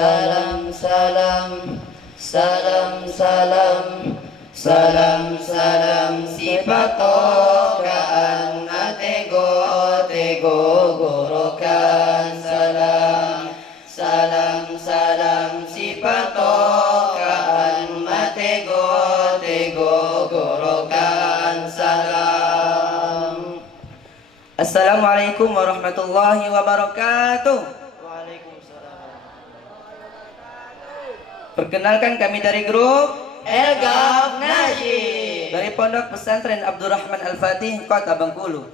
Salam salam, salam salam, salam salam sipatokaan atego tego gorokan salam. Salam salam sipatokaan matego tego gorokan salam. Assalamualaikum warahmatullahi wabarakatuh. Perkenalkan kami dari grup Elgaf Najib dari Pondok Pesantren Abdurrahman Al-Fatih, Kota Bengkulu.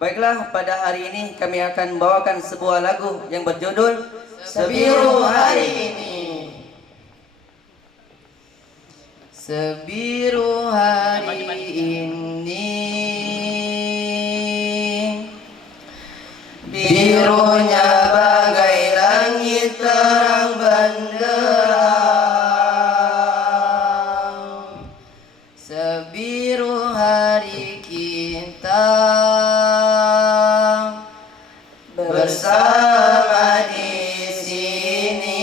Baiklah, pada hari ini kami akan membawakan sebuah lagu yang berjudul Sebiru Hari Ini. Sebiru hari ini, birunya bagai langit terang benderang. Sebiru hari kita bersama di sini.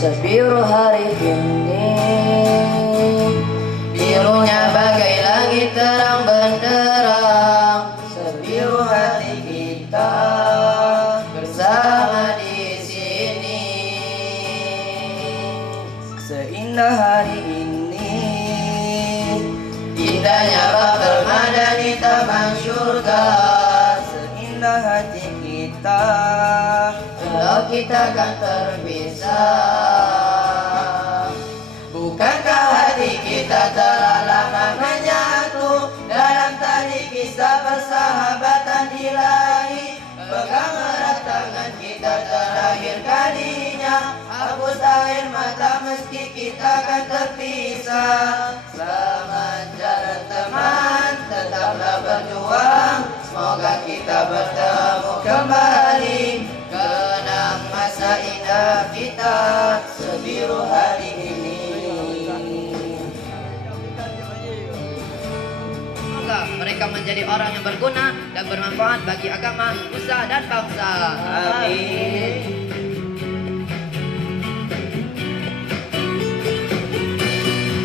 Sebiru hari ini, birunya bagai langit terang benderang. Sebiru hati kita bersama di sini. Seindah hari ini, indahnya bak permada di taman surga. Seindah hati kita, kalau kita kan terpisah. Bukankah hati kita telah lama menyatu dalam tali kisah persahabatan ilahi? Pegang erat tangan kita terakhir kalinya, hapus air mata meski kita kan terpisah. Selamat jalan teman, tetaplah berjuang, semoga kita bertemu kembali. Kenang masa indah kita, sebiru hari ini. Semoga mereka menjadi orang yang berguna dan bermanfaat bagi agama, nusa dan bangsa. Amin.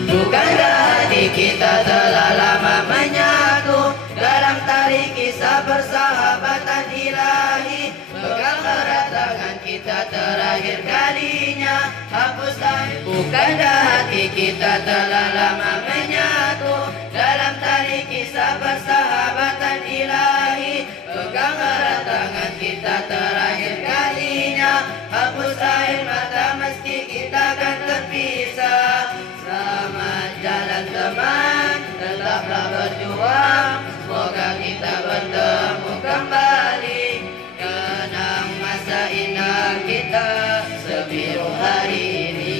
Bukankah hati kita telah lama menyatu dalam tali kisah persahabatan ilahi? Pegang erat tangan kita terakhir kalinya, hapus air. Bukankah hati kita telah lama menyatu dalam tali kisah persahabatan ilahi? Pegang erat tangan kita terakhir kalinya, hapus air mata meski kita kan terpisah. Selamat jalan teman, tetaplah berjuang, semoga kita bertemu kembali. Kenang masa indah kita, sebiru hari ini.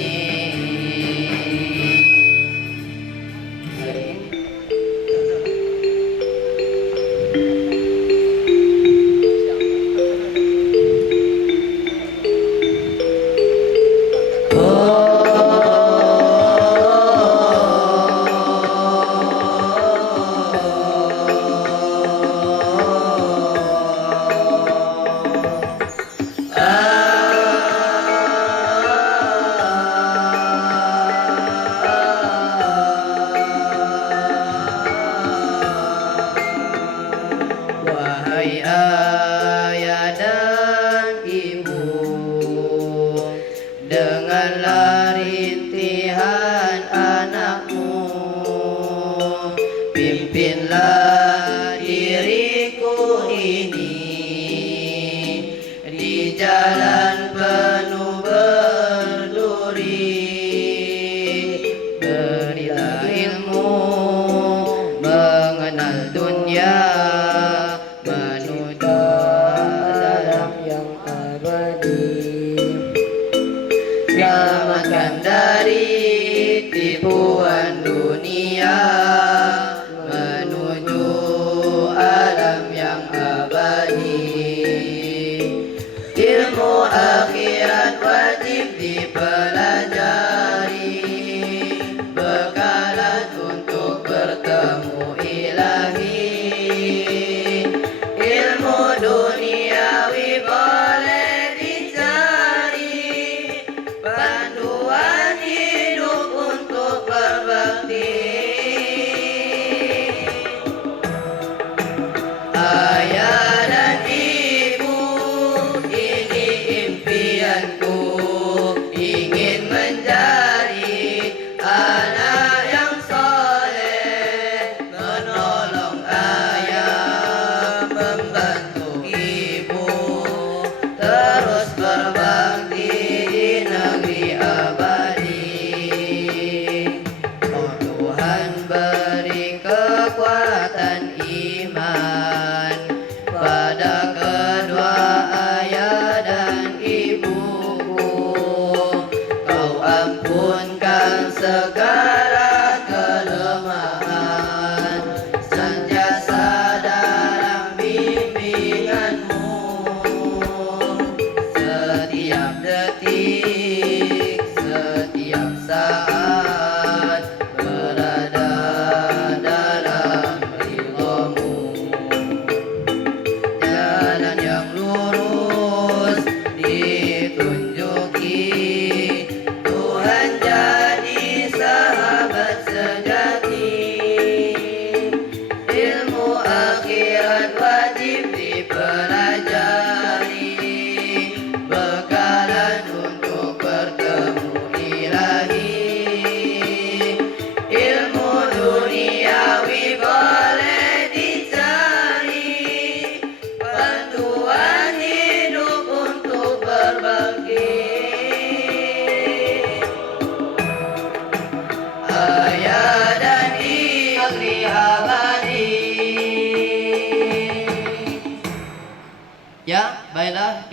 Baiklah,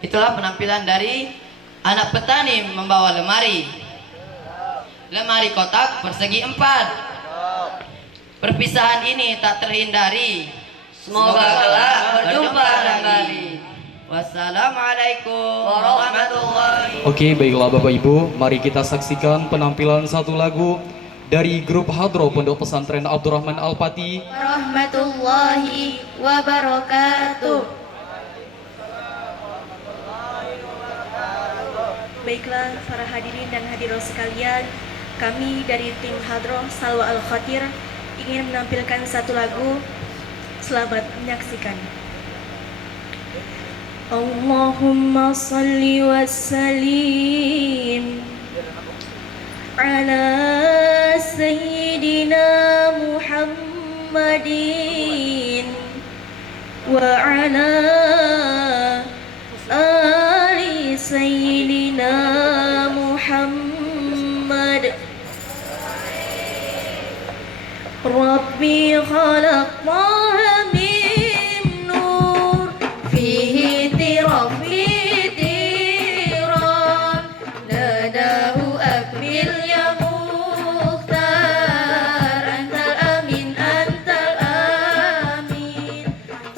itulah penampilan dari anak petani membawa lemari. Lemari kotak persegi 4. Perpisahan ini tak terhindari. Semoga kelak berjumpa kembali. Wassalamualaikum warahmatullahi. Oke, baiklah Bapak Ibu, mari kita saksikan penampilan satu lagu dari grup Hadro Pondok Pesantren Abdurrahman Al-Pati. Warahmatullahi wabarakatuh. Baiklah para hadirin dan hadirat sekalian, kami dari tim Hadroh Salwa Al-Khatir ingin menampilkan satu lagu. Selamat menyaksikan. Allahumma salli wa sallim ala sayyidina Muhammadin wa ala ali sayyidina Muhammad. Rabbi khalaqtaha min nur fihi tiran nadahu akbil ya mukhtar antal amin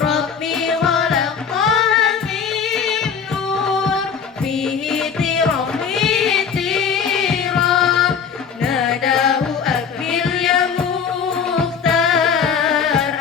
Rabbi khalaqtaha min nur fihi tiran nadahu akbil ya mukhtar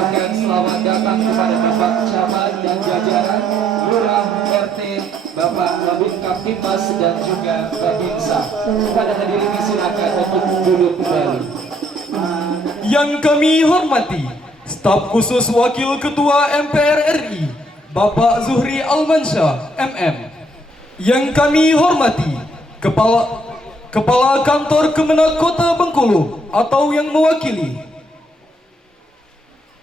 mengucapkan selamat datang kepada Bapak Camat dan jajaran, Lurah, RT, Bapak Babin Kaptimas dan juga Babinsa. Kepada hadirin silakan untuk duduk kembali. Yang kami hormati, staf khusus Wakil Ketua MPR RI, Bapak Zuhri Almansyah, MM. Yang kami hormati, Kepala Kantor Kemenak Kota Bengkulu atau yang mewakili.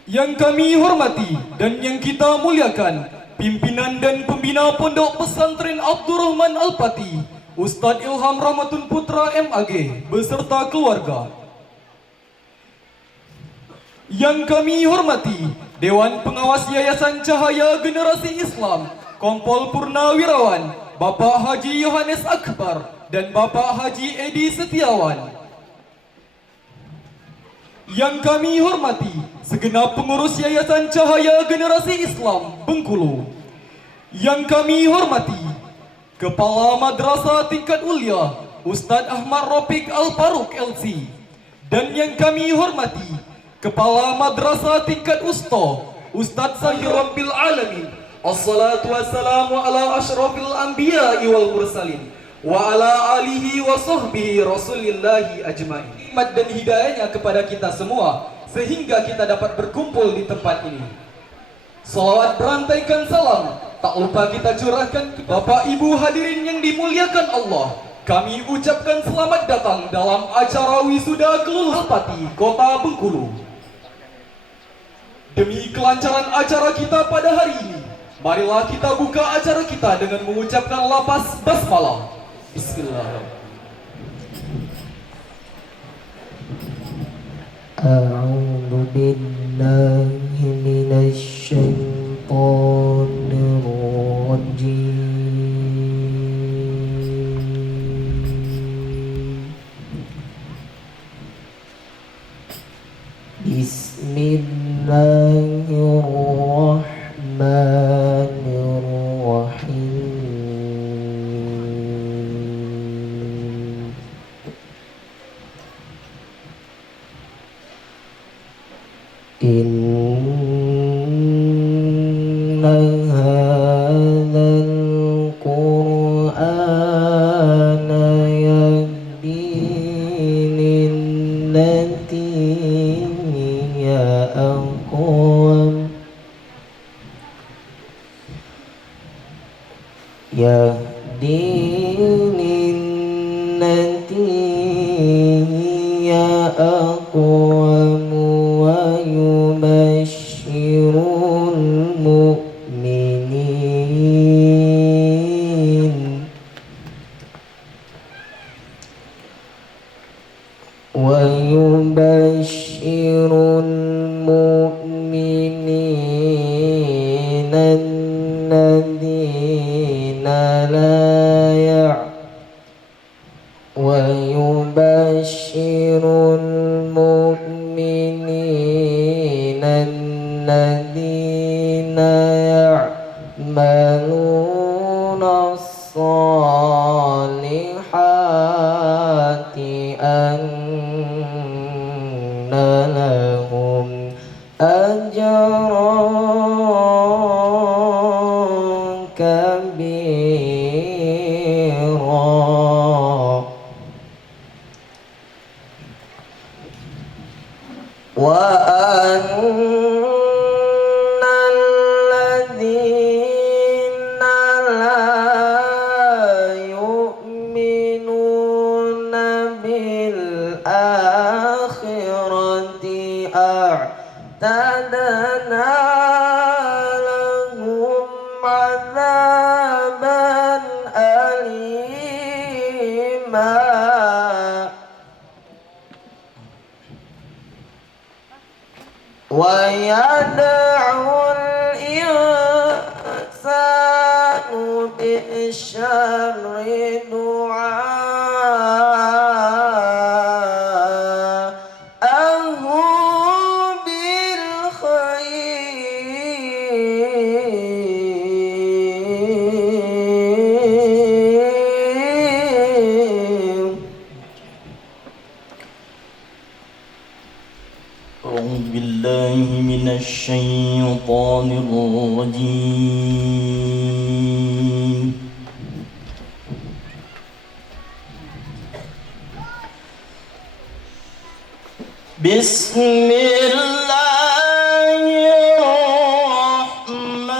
Yang kami hormati dan yang kita muliakan, pimpinan dan pembina Pondok Pesantren Abdurrahman Al-Pati, Ustadz Ilham Rahmatun Putra MAG beserta keluarga. Yang kami hormati, Dewan Pengawas Yayasan Cahaya Generasi Islam, Kompol Purnawirawan, Bapak Haji Yohanes Akbar, dan Bapak Haji Edi Setiawan. Yang kami hormati, segenap pengurus Yayasan Cahaya Generasi Islam, Bengkulu. Yang kami hormati, Kepala Madrasah Tingkat Ulia, Ustadz Ahmad Rafiq Al-Faruq LC. Dan yang kami hormati, Kepala Madrasah Tingkat Usta, Ustadz Sahir Rabbil Alamin. Assalatu wassalamu ala ashrafil anbiya'i wal mursalin wa ala alihi wa sahbihi rasulillahi ajmain. Nikmat dan hidayahnya kepada kita semua sehingga kita dapat berkumpul di tempat ini. Salawat berantaikan salam tak lupa kita curahkan Bapak Ibu hadirin yang dimuliakan Allah. Kami ucapkan selamat datang dalam acara wisuda kelulusan Pati Kota Bengkulu. Demi kelancaran acara kita pada hari ini, marilah kita buka acara kita dengan mengucapkan lafaz basmalah. Bismillahirrahmanirrahim. A'udzu billahi minasy syaithanir rajim. Bismillahirrahmanirrahim. Inna hadzal Qur'ana yahdi lillati hiya aqwam. Yahdi lillati hiya aqwam wa yubashshirul mu'minin الذين لا ويبشر المؤمنين الذين يعملون الصالحات أن لهم أجرا كبيرا وأن الذين لا يؤمنون بالآخرة أعتدنا لهم عذابا أليما ويدعو الإنسان بالشر دعاءه بالخير. أعوذ بالله من الشيطان الشيطان الرجيم بسم الله الرحمن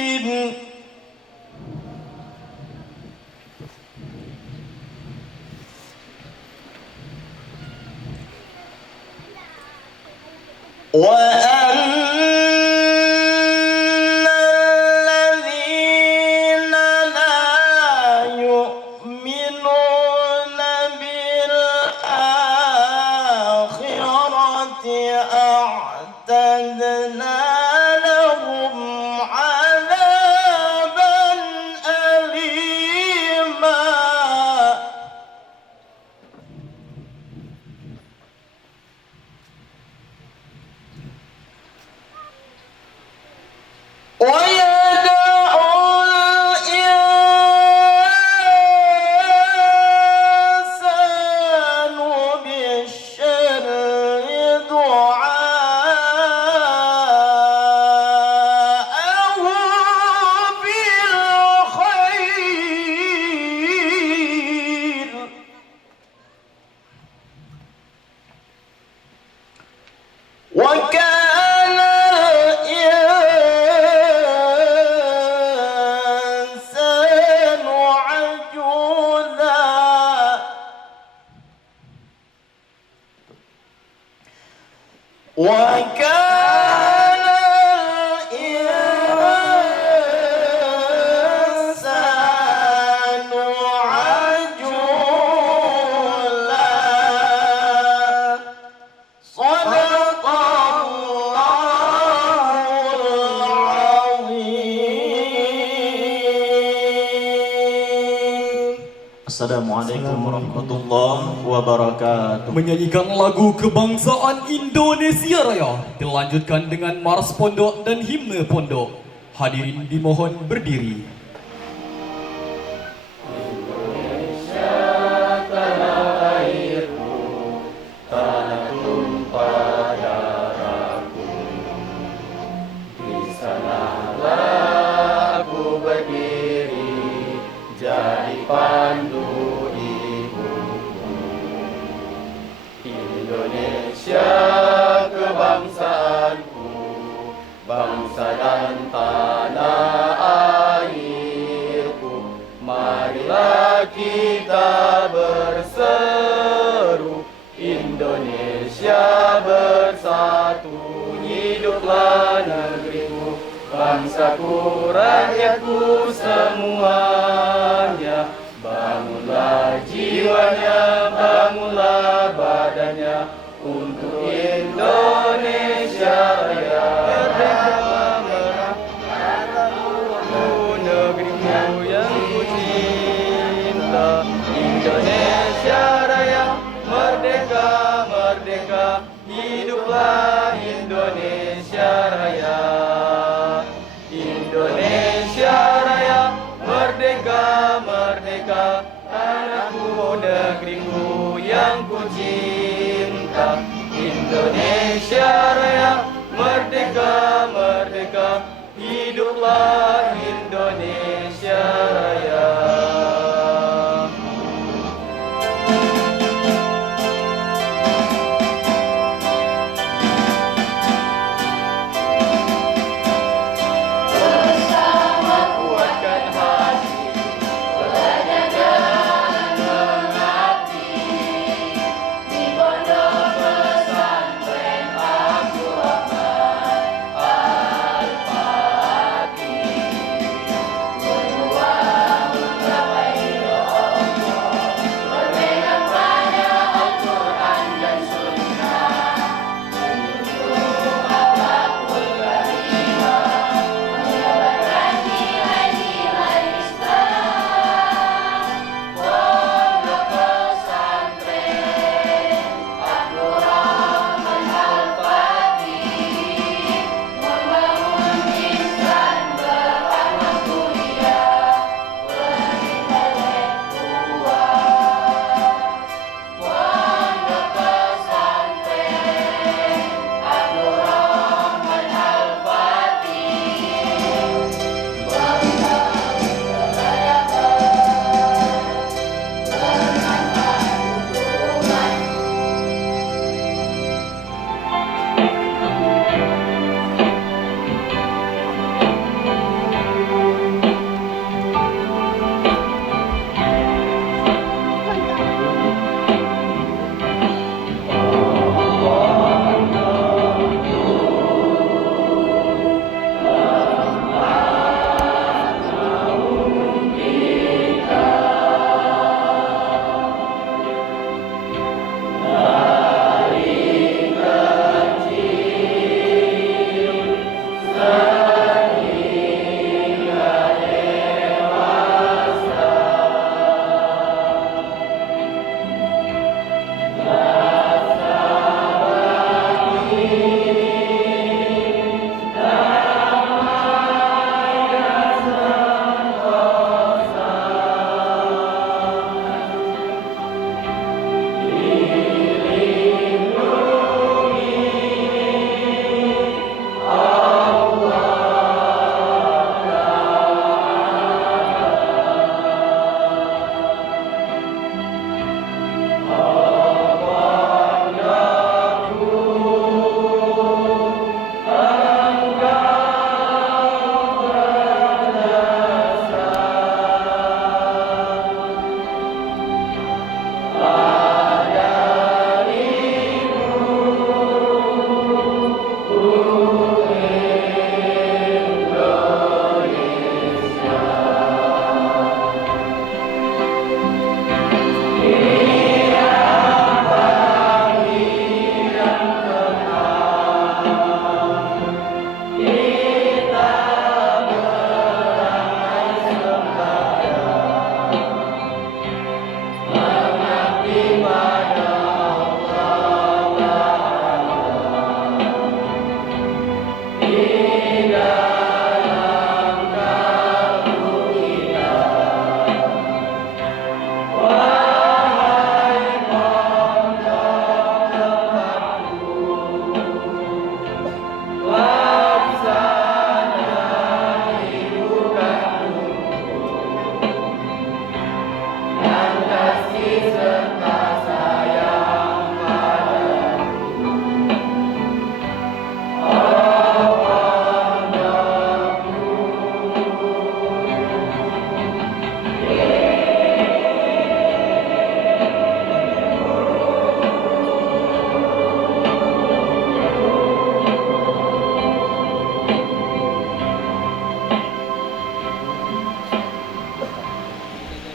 الرحيم وأن الذين لا يؤمنون بالآخرة أعتدنا لهم عذابا أليما ويدعو الإنسان بالشر دعاءه بالخير وكان الإنسان عجولا وكان الإنسان عجولا صدق Assalamualaikum warahmatullahi wabarakatuh. Menyanyikan lagu kebangsaan Indonesia Raya dilanjutkan dengan Mars Pondok dan Himne Pondok. Hadirin dimohon berdiri. Indonesia kebangsaanku, bangsa dan tanah airku. Marilah kita berseru, Indonesia bersatu. Hiduplah negeriku, bangsaku, rakyatku semuanya. Bangunlah jiwanya, bangunlah badannya untuk Indonesia Raya. Merdeka, merdeka, negeriku yang ku cinta. Indonesia Raya, merdeka, merdeka, hiduplah Indonesia Raya. Indonesia Raya, merdeka, merdeka, tanahku, negeriku yang ku cinta. Indonesia Raya, merdeka, merdeka, hiduplah Indonesia Raya.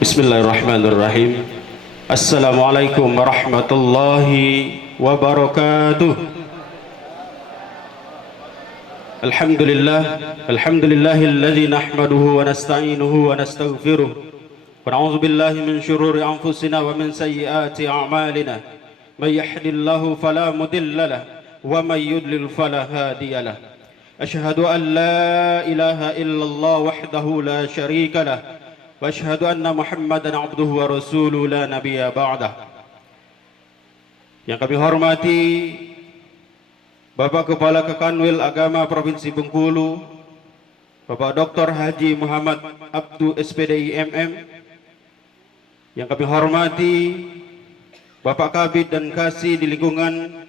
Bismillahirrahmanirrahim. Assalamualaikum warahmatullahi wabarakatuh. Alhamdulillahilladzi nahmaduhu wa nasta'inuhu wa nastaghfiruh. Wa na'udzu billahi min syururi anfusina wa min sayyiati a'malina. May yahdihillahu fala mudilla lahu wa may yudlil fala hadiya lahu. Asyhadu an la ilaha illallah wahdahu la syarika lahu. Wa asyhadu anna Muhammadan abduhu wa rasuluhu la nabiyya ba'dah. Yang kami hormati Bapak Kepala Kekanwil Agama Provinsi Bengkulu, Bapak Dr. Haji Muhammad Abdu SPDI MM. Yang kami hormati Bapak Kabid dan Kasih di lingkungan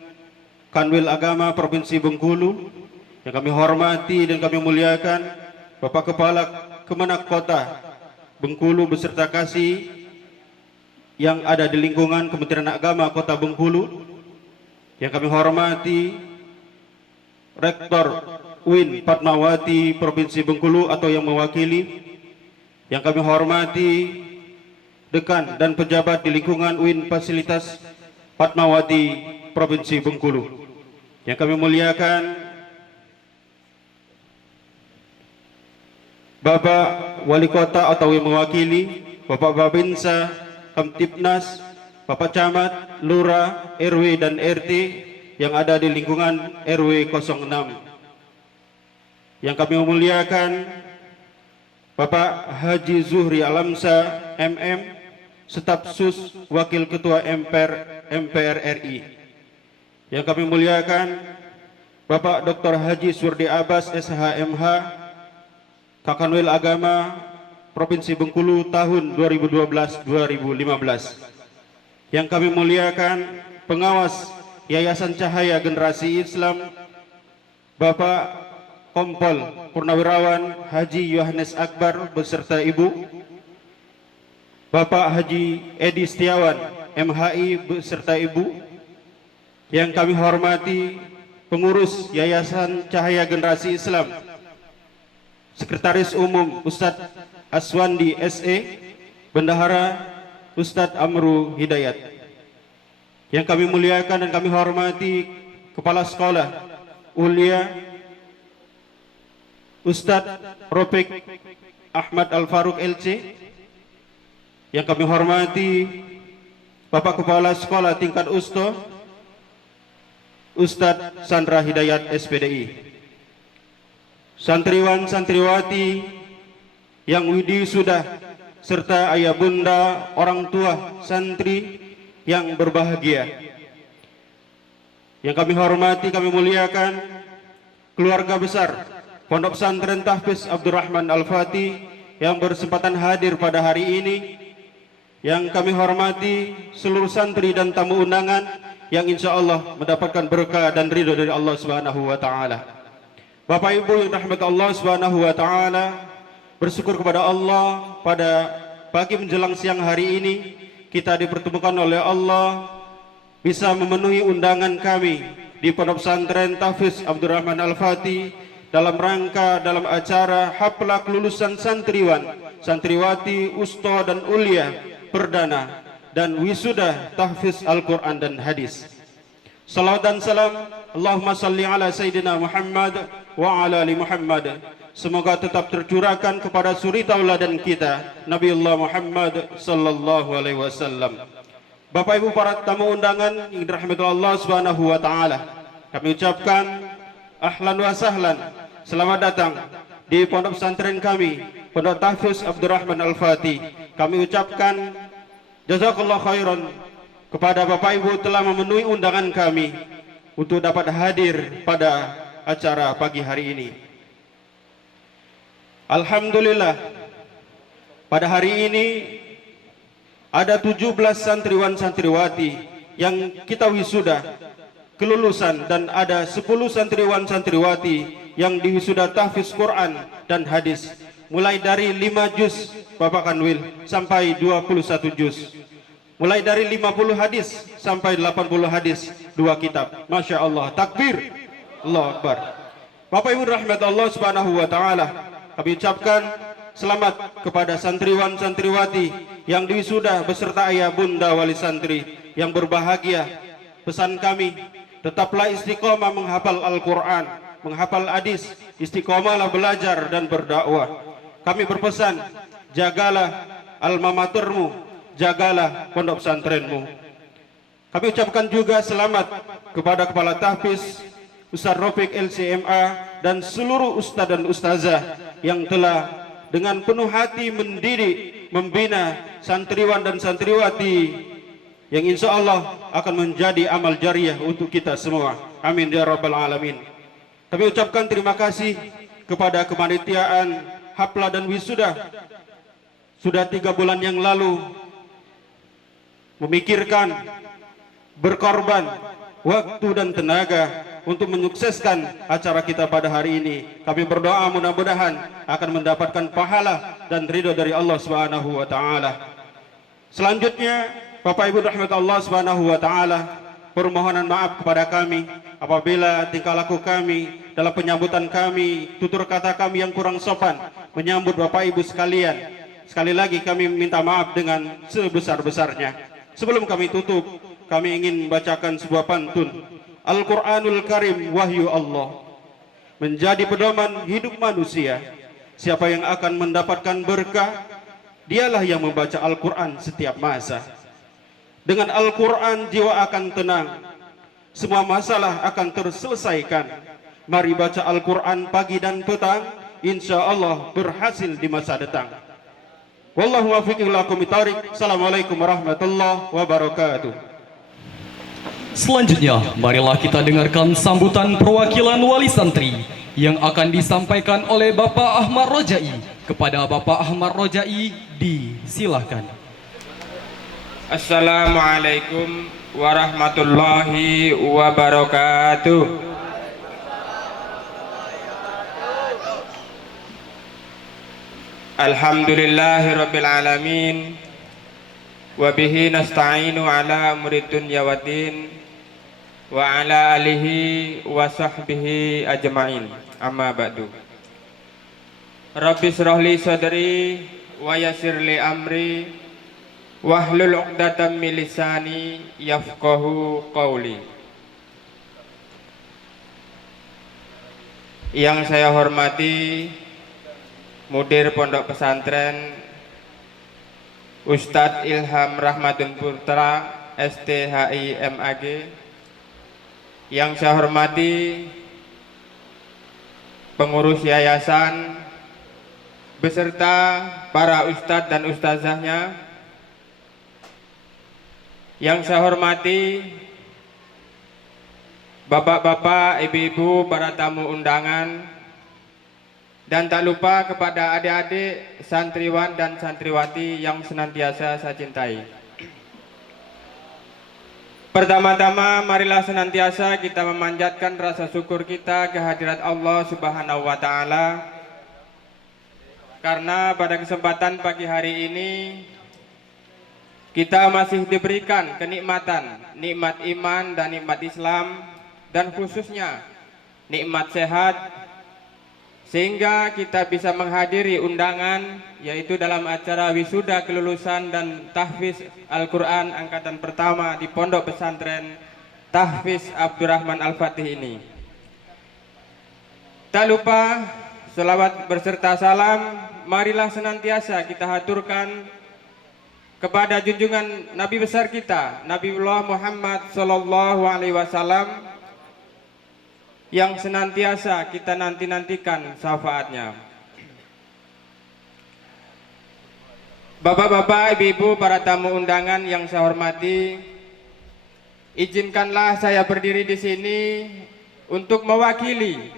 Kanwil Agama Provinsi Bengkulu. Yang kami hormati dan kami muliakan Bapak Kepala Kemenak Kota Bengkulu beserta Kasih yang ada di lingkungan Kementerian Agama Kota Bengkulu. Yang kami hormati Rektor UIN Fatmawati Provinsi Bengkulu atau yang mewakili. Yang kami hormati Dekan dan pejabat di lingkungan UIN Fasilitas Fatmawati Provinsi Bengkulu. Yang kami muliakan Bapak Wali Kota atau yang mewakili, Bapak Babinsa, Kamtipnas, Bapak Camat, Lurah, RW dan RT yang ada di lingkungan RW 06. Yang kami memuliakan Bapak Haji Zuhri Alamsa MM, Staf Sus Wakil Ketua MPR RI. Yang kami muliakan Bapak Dr. Haji Surdi Abbas SHMH, Kakanwil Agama Provinsi Bengkulu tahun 2012-2015. Yang kami muliakan pengawas Yayasan Cahaya Generasi Islam Bapak Kompol Purnawirawan Haji Yohanes Akbar beserta Ibu, Bapak Haji Edi Setiawan MHI beserta Ibu. Yang kami hormati pengurus Yayasan Cahaya Generasi Islam Sekretaris Umum Ustadz Aswandi SE, Bendahara Ustadz Amru Hidayat. Yang kami muliakan dan kami hormati Kepala Sekolah Ulia Ustadz Ropik Ahmad Al-Faruq LC. Yang kami hormati Bapak Kepala Sekolah Tingkat Usto Ustadz Sandra Hidayat SPDI. Santriwan santriwati yang wisuda serta ayah bunda orang tua santri yang berbahagia. Yang kami hormati, kami muliakan keluarga besar Pondok Pesantren Tahfiz Abdurrahman Al-Fatih yang bersempatan hadir pada hari ini. Yang kami hormati seluruh santri dan tamu undangan yang insya Allah mendapatkan berkah dan ridho dari Allah Subhanahu wa taala. Bapak Ibu yang rahmat Allah Subhanahu wa taala, bersyukur kepada Allah pada pagi menjelang siang hari ini kita dipertemukan oleh Allah bisa memenuhi undangan kami di Pondok Pesantren Tahfiz Abdurrahman Al-Fatih dalam acara Haplak Lulusan Santriwan, Santriwati, Usto dan Ulia Perdana dan Wisuda Tahfiz Al-Quran dan Hadis. Salawat dan salam Allahumma salli ala Sayyidina Muhammad wa ala ali Muhammad. Semoga tetap tercurahkan kepada suri tauladan kita Nabiullah Muhammad sallallahu alaihi wasallam. Bapak Ibu para tamu undangan yang dirahmati Allah Subhanahu wa taala, kami ucapkan ahlan wa sahlan, selamat datang di pondok pesantren kami, Pondok Tahfiz Abdurrahman Al-Fatih. Kami ucapkan jazakallahu khairan kepada Bapak Ibu telah memenuhi undangan kami untuk dapat hadir pada acara pagi hari ini. Alhamdulillah, pada hari ini ada 17 santriwan santriwati yang kita wisuda kelulusan dan ada 10 santriwan santriwati yang diwisuda tahfiz Quran dan hadis, mulai dari 5 juz Bapak Kanwil sampai 21 juz, mulai dari 50 hadis sampai 80 hadis, 2 kitab. Masya Allah, takbir, Allah Akbar. Bapak Ibu rahmat Allah Subhanahu wa taala, kami ucapkan selamat kepada santriwan santriwati yang diwisuda beserta ayah bunda wali santri yang berbahagia. Pesan kami, tetaplah istiqomah menghafal Al-Quran, menghafal hadis, istiqomahlah belajar dan berdakwah. Kami berpesan, jagalah alma matermu, jagalah pondok pesantrenmu. Kami ucapkan juga selamat kepada Kepala Tahfiz Ustaz Rafiq LCMA dan seluruh ustaz dan ustazah yang telah dengan penuh hati mendidik, membina santriwan dan santriwati yang insya Allah akan menjadi amal jariah untuk kita semua. Amin ya rabbal alamin. Kami ucapkan terima kasih kepada kepanitiaan haflah dan wisuda. Sudah 3 bulan yang lalu memikirkan, berkorban waktu dan tenaga untuk menyukseskan acara kita pada hari ini. Kami berdoa mudah-mudahan akan mendapatkan pahala dan ridho dari Allah Subhanahu wa taala. Selanjutnya, Bapak Ibu rahmat Allah Subhanahu wa taala, permohonan maaf kepada kami apabila tingkah laku kami dalam penyambutan kami, tutur kata kami yang kurang sopan menyambut Bapak Ibu sekalian. Sekali lagi kami minta maaf dengan sebesar-besarnya. Sebelum kami tutup, kami ingin membacakan sebuah pantun. Al-Quranul Karim wahyu Allah menjadi pedoman hidup manusia. Siapa yang akan mendapatkan berkah, dialah yang membaca Al-Quran setiap masa. Dengan Al-Quran jiwa akan tenang, semua masalah akan terselesaikan. Mari baca Al-Quran pagi dan petang, insya Allah berhasil di masa datang. Wallahu muwaffiq ila aqwamit thoriq. Assalamualaikum warahmatullahi wabarakatuh. Selanjutnya, marilah kita dengarkan sambutan perwakilan wali santri yang akan disampaikan oleh Bapak Ahmad Rojai. Kepada Bapak Ahmad Rojai, disilahkan. Assalamualaikum warahmatullahi wabarakatuh. Alhamdulillahirabbil alamin. Wa bihi nasta'inu ala umuri dunya waddin wa ala alihi wa sahbihi ajma'in. Amma ba'du. Rabbi shrah li sadri wa yassir li amri wahlul 'uqdatam min lisani yafqahu qawli. Yang saya hormati Mudir Pondok Pesantren Ustadz Ilham Rahmatun Putra STHI MAG, yang saya hormati pengurus yayasan beserta para ustadz dan ustazahnya, yang saya hormati bapak-bapak, ibu-ibu, para tamu undangan, dan tak lupa kepada adik-adik santriwan dan santriwati yang senantiasa saya cintai. Pertama-tama, marilah senantiasa kita memanjatkan rasa syukur kita kehadirat Allah Subhanahu wa taala, karena pada kesempatan pagi hari ini kita masih diberikan kenikmatan, nikmat iman dan nikmat Islam, dan khususnya nikmat sehat, sehingga kita bisa menghadiri undangan, yaitu dalam acara wisuda kelulusan dan tahfiz Al-Quran angkatan pertama di Pondok Pesantren Tahfiz Abdurrahman Al-Fatih ini. Tak lupa selawat berserta salam marilah senantiasa kita haturkan kepada junjungan Nabi besar kita, Nabiullah Muhammad sallallahu alaihi wasallam, yang senantiasa kita nanti-nantikan syafaatnya. Bapak-bapak, ibu-ibu, para tamu undangan yang saya hormati, izinkanlah saya berdiri di sini untuk mewakili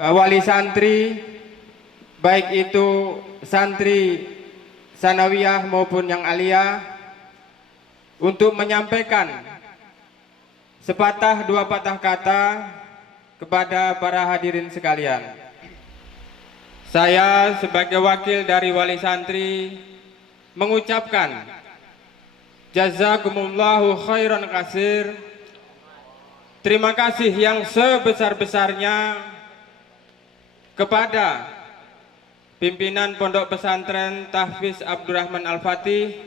wali santri, baik itu santri sanawiyah maupun yang aliyah, untuk menyampaikan sepatah dua patah kata kepada para hadirin sekalian. Saya sebagai wakil dari wali santri mengucapkan jazakumullahu khairan katsir. Terima kasih yang sebesar-besarnya kepada pimpinan Pondok Pesantren Tahfiz Abdurrahman Al-Fatih,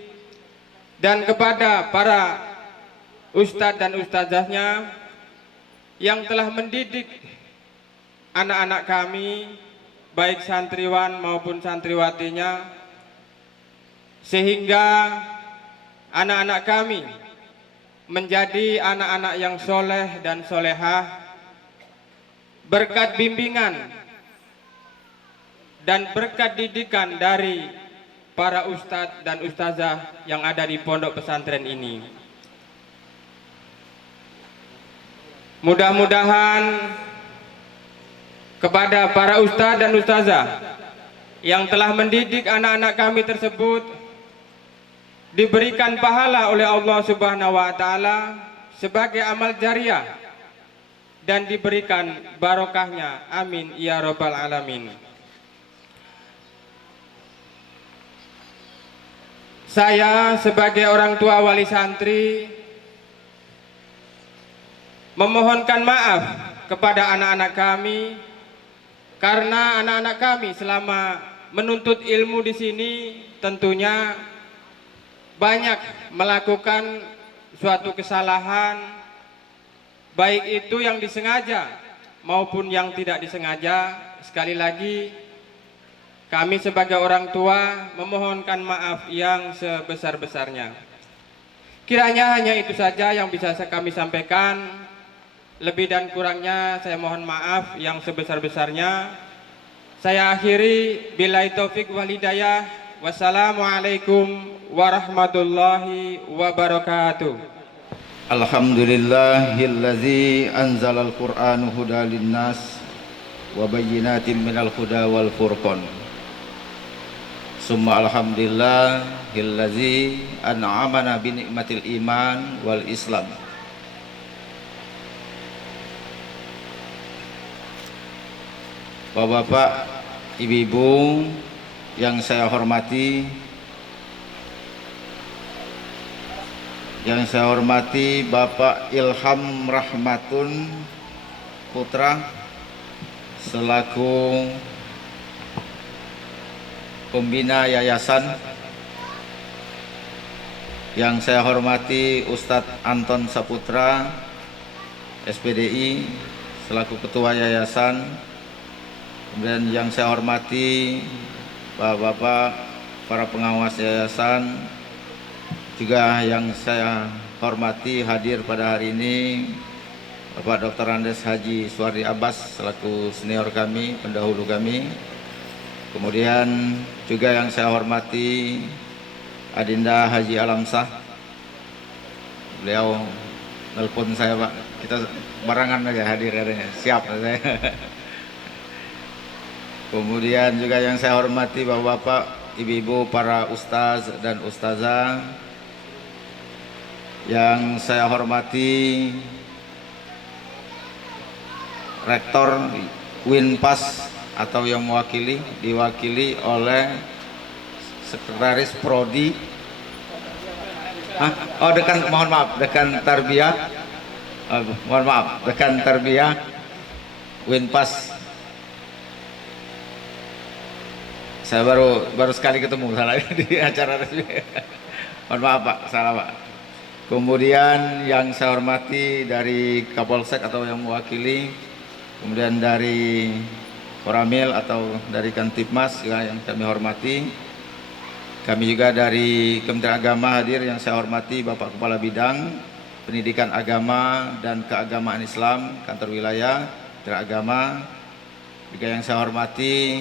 dan kepada para ustadz dan ustazahnya yang telah mendidik anak-anak kami, baik santriwan maupun santriwatinya, sehingga anak-anak kami menjadi anak-anak yang soleh dan solehah berkat bimbingan dan berkat didikan dari para ustadz dan ustazah yang ada di pondok pesantren ini. Mudah-mudahan kepada para ustadz dan ustazah yang telah mendidik anak-anak kami tersebut diberikan pahala oleh Allah Subhanahu wa taala sebagai amal jariah dan diberikan barokahnya. Amin ya rabbal alamin. Saya sebagai orang tua wali santri memohonkan maaf kepada anak-anak kami karena anak-anak kami selama menuntut ilmu di sini tentunya banyak melakukan suatu kesalahan, baik itu yang disengaja maupun yang tidak disengaja. Sekali lagi kami sebagai orang tua memohonkan maaf yang sebesar-besarnya. Kiranya hanya itu saja yang bisa kami sampaikan. Lebih dan kurangnya saya mohon maaf yang sebesar-besarnya. Saya akhiri billahi taufik wal hidayah. Wassalamualaikum warahmatullahi wabarakatuh. Alhamdulillahillazi anzalal qur'ana hudan linnas wa bayyinatin minal huda wal furqan. Summa alhamdulillahillazi an'amana bi ni'matil iman wal islam. Bapak-bapak, ibu-ibu yang saya hormati, Bapak Ilham Rahmatun Putra selaku pembina yayasan, yang saya hormati Ustadz Anton Saputra SPDI selaku ketua yayasan, kemudian yang saya hormati bapak-bapak para pengawas yayasan, juga yang saya hormati hadir pada hari ini Bapak Dr. Andes Haji Suwardi Abbas selaku senior kami, pendahulu kami. Kemudian juga yang saya hormati Adinda Haji Alamsah. Beliau nelpon saya, Pak, kita barengan aja hadir adanya, siap saya. Kemudian juga yang saya hormati bapak-bapak, ibu-ibu, para ustaz dan ustazah. Yang saya hormati Rektor Winpas atau yang diwakili oleh Sekretaris Prodi. Dekan Tarbiyah. Dekan Tarbiyah Winpas. Saya baru sekali ketemu salah di acara resmi. Mohon maaf Pak, salah Pak. Kemudian yang saya hormati dari Kapolsek atau yang mewakili, kemudian dari Koramil atau dari Kantipmas juga yang kami hormati. Kami juga dari Kementerian Agama hadir, yang saya hormati Bapak Kepala Bidang Pendidikan Agama dan Keagamaan Islam Kantor Wilayah Kementerian Agama. Juga yang saya hormati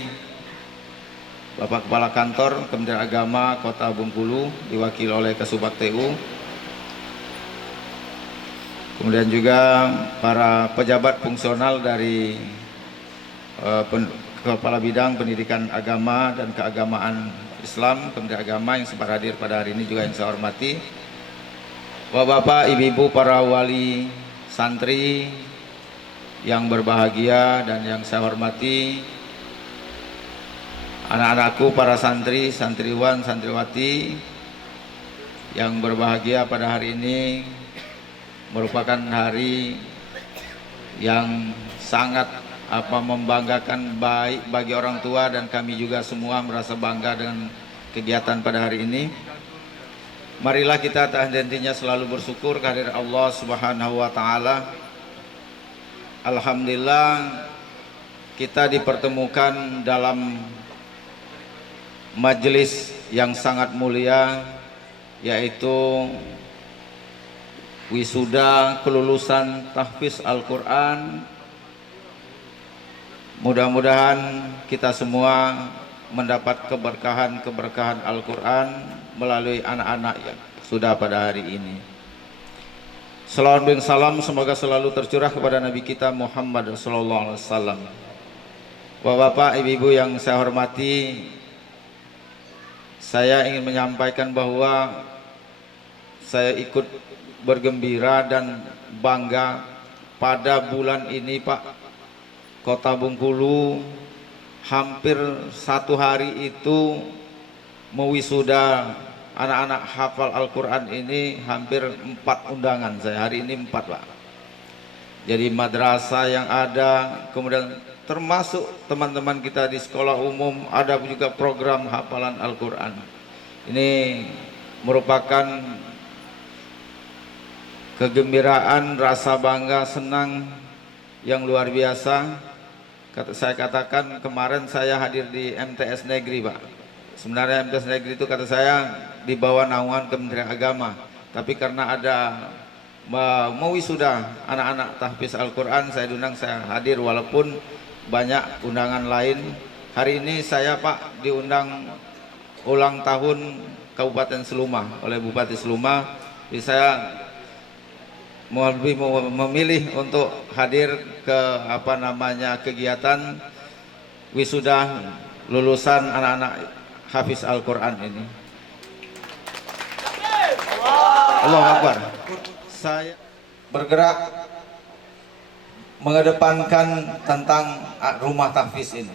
Bapak Kepala Kantor Kementerian Agama Kota Bengkulu diwakili oleh Kasubag TU. Kemudian juga para pejabat fungsional dari Kepala Bidang Pendidikan Agama dan Keagamaan Islam Kementerian Agama yang sempat hadir pada hari ini juga yang saya hormati. Bapak-bapak, ibu-ibu, para wali santri yang berbahagia dan yang saya hormati, anak-anakku, para santri, santriwan, santriwati yang berbahagia pada hari ini, merupakan hari yang sangat membanggakan baik bagi orang tua, dan kami juga semua merasa bangga dengan kegiatan pada hari ini. Marilah kita tak henti-hentinya selalu bersyukur kehadirat Allah Subhanahu wa taala. Alhamdulillah kita dipertemukan dalam majelis yang sangat mulia, yaitu wisuda kelulusan tahfiz Al-Quran. Mudah-mudahan kita semua mendapat keberkahan Al-Quran melalui anak-anak yang sudah pada hari ini. Salawat bin salam semoga selalu tercurah kepada Nabi kita Muhammad sallallahu alaihi wasallam. Bapak, ibu-ibu yang saya hormati, saya ingin menyampaikan bahwa saya ikut bergembira dan bangga pada bulan ini, Pak. Kota Bengkulu hampir satu hari itu mewisuda anak-anak hafal Al-Quran ini, hampir 4 undangan saya hari ini 4, Pak. Jadi madrasah yang ada, kemudian termasuk teman-teman kita di sekolah umum, ada juga program hafalan Al-Quran. Ini merupakan kegembiraan, rasa bangga, senang yang luar biasa. Saya katakan kemarin saya hadir di MTS Negeri, Pak. Sebenarnya MTS Negeri itu kata saya di bawah naungan Kementerian Agama, tapi karena ada mau wisuda anak-anak tahfiz Al-Quran, saya diundang, saya hadir walaupun banyak undangan lain. Hari ini saya, Pak, diundang ulang tahun Kabupaten Seluma oleh Bupati Seluma. Jadi saya lebih memilih untuk hadir ke kegiatan wisuda lulusan anak-anak hafiz Al-Quran ini. Allahu Akbar. Saya bergerak mengedepankan tentang rumah tahfiz ini.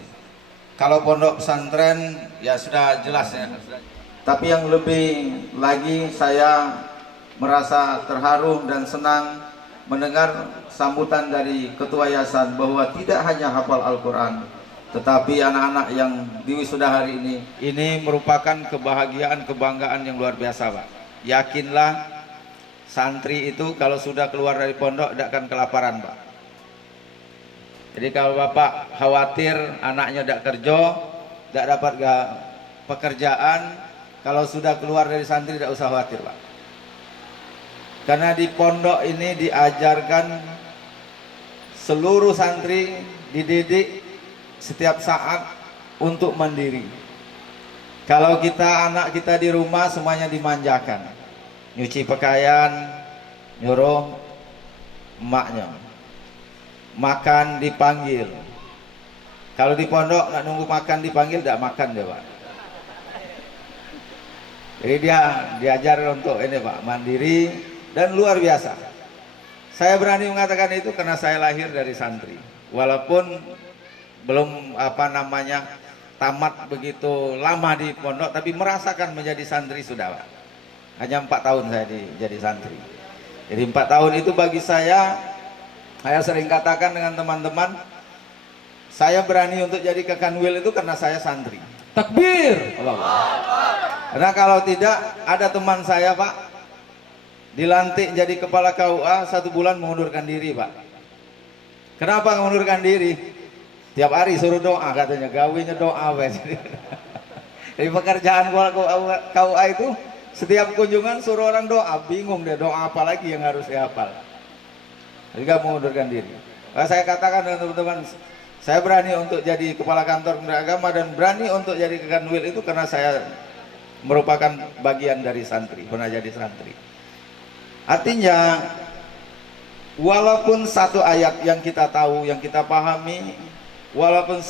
Kalau pondok pesantren ya sudah jelas ya. Tapi yang lebih lagi saya merasa terharu dan senang mendengar sambutan dari Ketua Yayasan bahwa tidak hanya hafal Al-Quran, tetapi anak-anak yang diwisuda hari ini merupakan kebahagiaan, kebanggaan yang luar biasa, Pak. Yakinlah santri itu kalau sudah keluar dari pondok tidak akan kelaparan, Pak. Jadi kalau Bapak khawatir anaknya tidak kerja, tidak dapat pekerjaan, kalau sudah keluar dari santri tidak usah khawatir, Pak. Karena di pondok ini diajarkan seluruh santri dididik setiap saat untuk mandiri. Kalau anak kita di rumah semuanya dimanjakan, nyuci pakaian nyuruh emaknya, makan dipanggil. Kalau di pondok nggak nunggu makan dipanggil, tidak makan dia, Pak. Jadi dia diajar untuk ini, Pak, mandiri. Dan luar biasa. Saya berani mengatakan itu karena saya lahir dari santri. Walaupun belum tamat begitu lama di pondok, tapi merasakan menjadi santri sudah, Pak. Hanya 4 tahun saya jadi santri. Jadi 4 tahun itu bagi saya sering katakan dengan teman-teman, saya berani untuk jadi kekanwil itu karena saya santri. Takbir. Allah. Karena kalau tidak, ada teman saya, Pak, dilantik jadi kepala KUA 1 bulan mengundurkan diri, Pak. Kenapa mengundurkan diri? Tiap hari suruh doa, katanya gawinya doa. Jadi pekerjaan KUA itu setiap kunjungan suruh orang doa, bingung dia doa apa lagi yang harus dihafal. Jadi gak mengundurkan diri. Saya katakan dengan teman-teman, saya berani untuk jadi kepala kantor Kementerian Agama dan berani untuk jadi kekanwil itu karena saya merupakan bagian dari santri, pernah jadi santri. Artinya walaupun satu ayat yang kita tahu, yang kita pahami, walaupun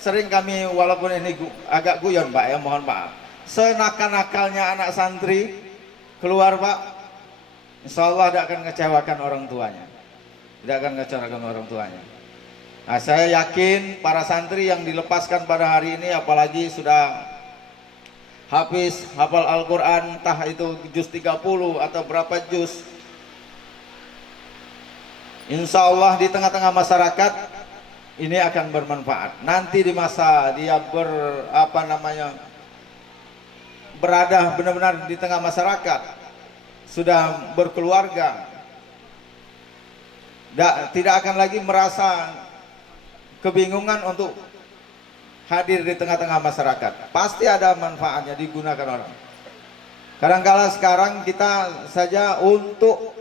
sering kami, walaupun ini agak guyon, Pak, ya mohon maaf, senakal-nakalnya anak santri keluar, Pak, insya Allah tidak akan mengecewakan orang tuanya, tidak akan mengecewakan orang tuanya. Nah, saya yakin para santri yang dilepaskan pada hari ini, apalagi sudah hafiz, hafal Al-Quran, entah itu juz 30 atau berapa juz, insya Allah di tengah-tengah masyarakat ini akan bermanfaat. Nanti di masa dia berada benar-benar di tengah masyarakat, sudah berkeluarga, tidak akan lagi merasa kebingungan untuk hadir di tengah-tengah masyarakat. Pasti ada manfaatnya, digunakan orang. Kadang-kala sekarang kita saja untuk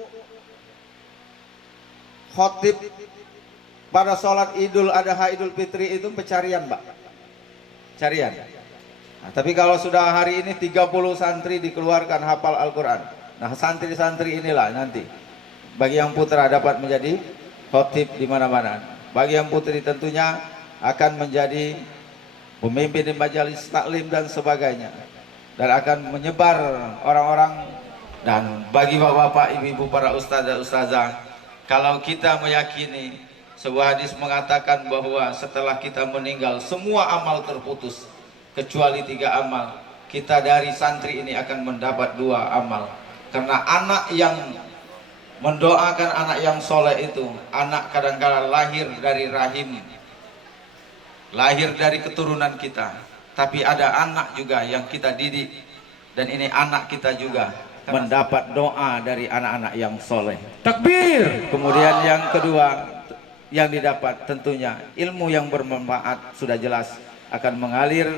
khotib pada sholat Idul Adha, Idul Fitri itu pencarian, Mbak. Carian. Nah, tapi kalau sudah hari ini 30 santri dikeluarkan hafal Al-Quran. Nah, santri-santri inilah nanti bagi yang putra dapat menjadi khotib di mana-mana. Bagi yang putri tentunya akan menjadi pemimpin di majelis taklim dan sebagainya, dan akan menyebar orang-orang. Dan bagi bapak-bapak, ibu-ibu, para ustaz dan ustazah, kalau kita meyakini sebuah hadis mengatakan bahwa setelah kita meninggal semua amal terputus kecuali 3 amal, kita dari santri ini akan mendapat 2 amal. Karena anak yang mendoakan anak yang soleh itu, anak kadang-kala lahir dari rahim, lahir dari keturunan kita, tapi ada anak juga yang kita didik, dan ini anak kita juga mendapat doa dari anak-anak yang soleh. Takbir. Kemudian yang kedua yang didapat tentunya ilmu yang bermanfaat, sudah jelas akan mengalir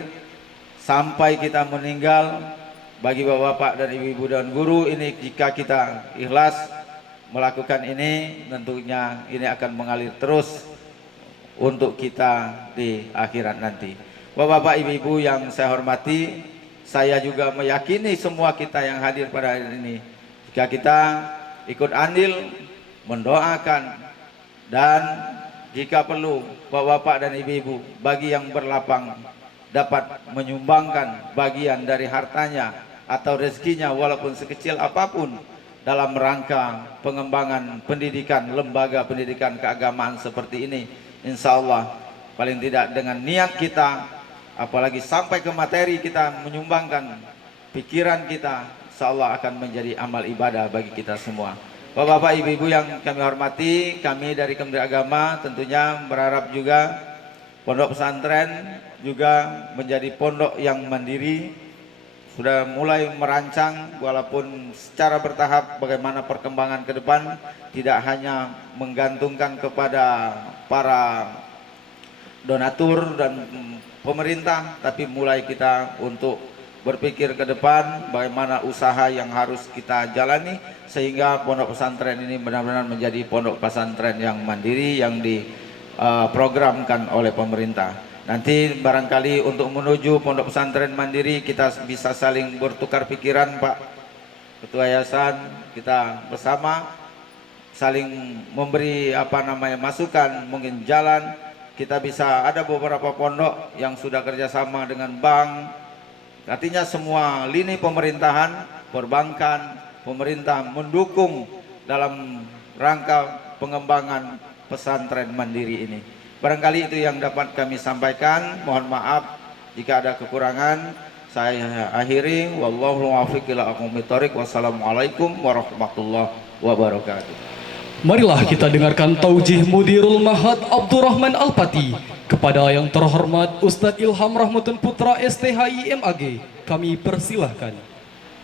sampai kita meninggal. Bagi bapak-bapak dan ibu-ibu dan guru ini, jika kita ikhlas melakukan ini, tentunya ini akan mengalir terus untuk kita di akhirat nanti. Bapak-bapak, ibu-ibu yang saya hormati, saya juga meyakini semua kita yang hadir pada hari ini, jika kita ikut andil mendoakan, dan jika perlu bapak-bapak dan ibu-ibu bagi yang berlapang dapat menyumbangkan bagian dari hartanya atau rezekinya walaupun sekecil apapun dalam rangka pengembangan pendidikan, lembaga pendidikan keagamaan seperti ini, insya Allah paling tidak dengan niat kita, apalagi sampai ke materi kita menyumbangkan pikiran kita, insya Allah akan menjadi amal ibadah bagi kita semua. Bapak-bapak, ibu-ibu yang kami hormati, kami dari Kementerian Agama tentunya berharap juga pondok pesantren juga menjadi pondok yang mandiri. Sudah mulai merancang walaupun secara bertahap bagaimana perkembangan ke depan, tidak hanya menggantungkan kepada para donatur dan pemerintah, tapi mulai kita untuk berpikir ke depan bagaimana usaha yang harus kita jalani sehingga pondok pesantren ini benar-benar menjadi pondok pesantren yang mandiri, yang diprogramkan oleh pemerintah. Nanti barangkali untuk menuju pondok pesantren mandiri kita bisa saling bertukar pikiran, Pak Ketua Yayasan, kita bersama saling memberi masukan, mungkin jalan. Kita bisa ada beberapa pondok yang sudah kerjasama dengan bank, artinya semua lini pemerintahan, perbankan, pemerintah mendukung dalam rangka pengembangan pesantren mandiri ini. Barangkali itu yang dapat kami sampaikan. Mohon maaf jika ada kekurangan. Saya akhiri. Wallahu muwaffiq ila aqwamit thoriq. Wassalamualaikum warahmatullahi wabarakatuh. Marilah kita dengarkan taujih Mudirul Mahad Abdurrahman Al-Pati kepada yang terhormat Ustadz Ilham Rahmatun Putra STHI MAG. Kami persilahkan.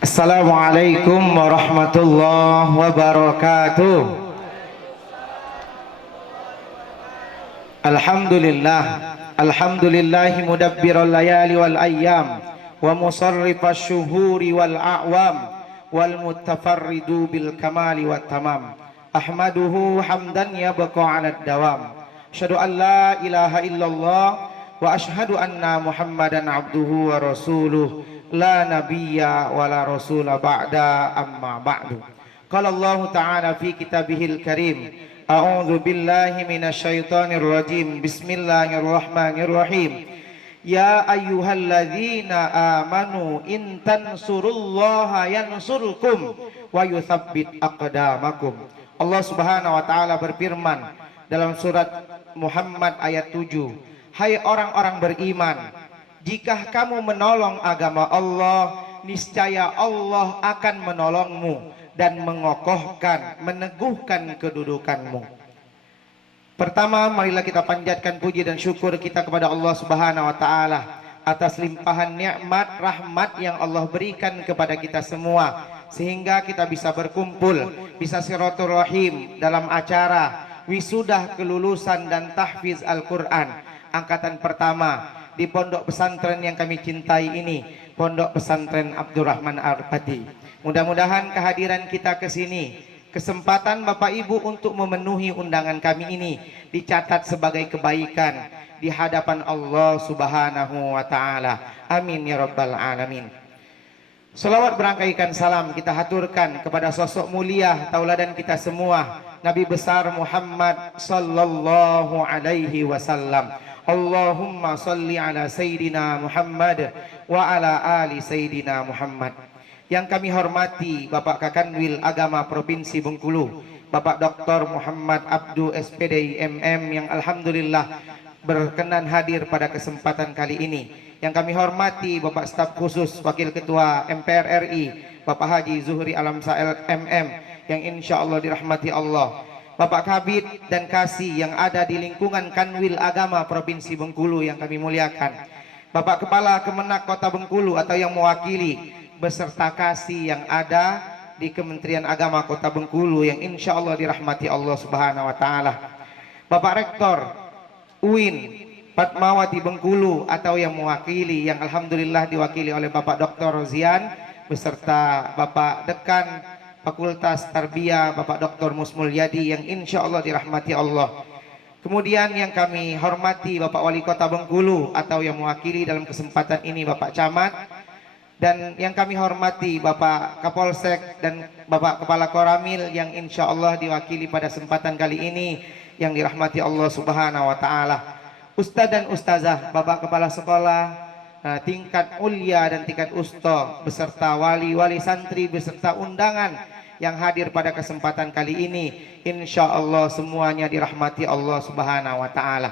Assalamualaikum warahmatullahi wabarakatuh. Alhamdulillahi mudabbiral layali wal ayyam wa musarrifasy syuhuri wal a'wam wal mutafarridu bil kamali wat tamam. Ahmaduhu hamdan yabqa 'ala dawam. Asyhadu an la ilaha illallah wa asyhadu anna Muhammadan abduhu wa rasuluh la nabiyya wa la rasula ba'da amma ba'du. Qala Allah ta'ala fi kitabihil karim, a'udzu billahi minasyaitonir rajim. Bismillahirrahmanirrahim. Ya ayyuhalladzina amanu in tansurullaha yansurkum wa yutsabbit aqdamakum. Allah Subhanahu wa taala berfirman dalam surat Muhammad ayat 7, hai orang-orang beriman, jika kamu menolong agama Allah, niscaya Allah akan menolongmu dan mengokohkan, meneguhkan kedudukanmu. Pertama, marilah kita panjatkan puji dan syukur kita kepada Allah Subhanahu wa taala atas limpahan nikmat rahmat yang Allah berikan kepada kita semua sehingga kita bisa berkumpul, bisa silaturahim dalam acara wisudah kelulusan dan tahfiz Al-Qur'an angkatan pertama di pondok pesantren yang kami cintai ini, Pondok Pesantren Abdurrahman Al-Fati. Mudah-mudahan kehadiran kita ke sini, kesempatan Bapak Ibu untuk memenuhi undangan kami ini dicatat sebagai kebaikan di hadapan Allah Subhanahu wa taala. Amin ya rabbal alamin. Selawat berangkaikan salam kita haturkan kepada sosok mulia tauladan kita semua, Nabi besar Muhammad sallallahu alaihi wasallam. Allahumma salli ala Sayyidina Muhammad wa ala ali Sayyidina Muhammad. Yang kami hormati Bapak Kakanwil Agama Provinsi Bengkulu, Bapak Dr. Muhammad Abdu SPD MM yang alhamdulillah berkenan hadir pada kesempatan kali ini. Yang kami hormati Bapak Staf Khusus Wakil Ketua MPR RI, Bapak Haji Zuhri Alamsa MM yang insya Allah dirahmati Allah. Bapak Kabid dan Kasih yang ada di lingkungan Kanwil Agama Provinsi Bengkulu yang kami muliakan. Bapak Kepala Kemenak Kota Bengkulu atau yang mewakili beserta Kasih yang ada di Kementerian Agama Kota Bengkulu yang insya Allah dirahmati Allah Subhanahu wa taala. Bapak Rektor UIN Fatmawati Bengkulu atau yang mewakili yang alhamdulillah diwakili oleh Bapak Dr. Rozian beserta Bapak Dekan Fakultas Tarbiyah Bapak Dr. Musmulyadi yang insya Allah dirahmati Allah. Kemudian yang kami hormati Bapak Wali Kota Bengkulu atau yang mewakili dalam kesempatan ini Bapak Camat, dan yang kami hormati Bapak Kapolsek dan Bapak Kepala Koramil yang insya Allah diwakili pada kesempatan kali ini yang dirahmati Allah Subhanahu wa taala. Ustadz dan Ustazah, Bapak Kepala Sekolah tingkat ulia dan tingkat usto beserta wali-wali santri beserta undangan yang hadir pada kesempatan kali ini, insya Allah semuanya dirahmati Allah Subhanahu wa taala.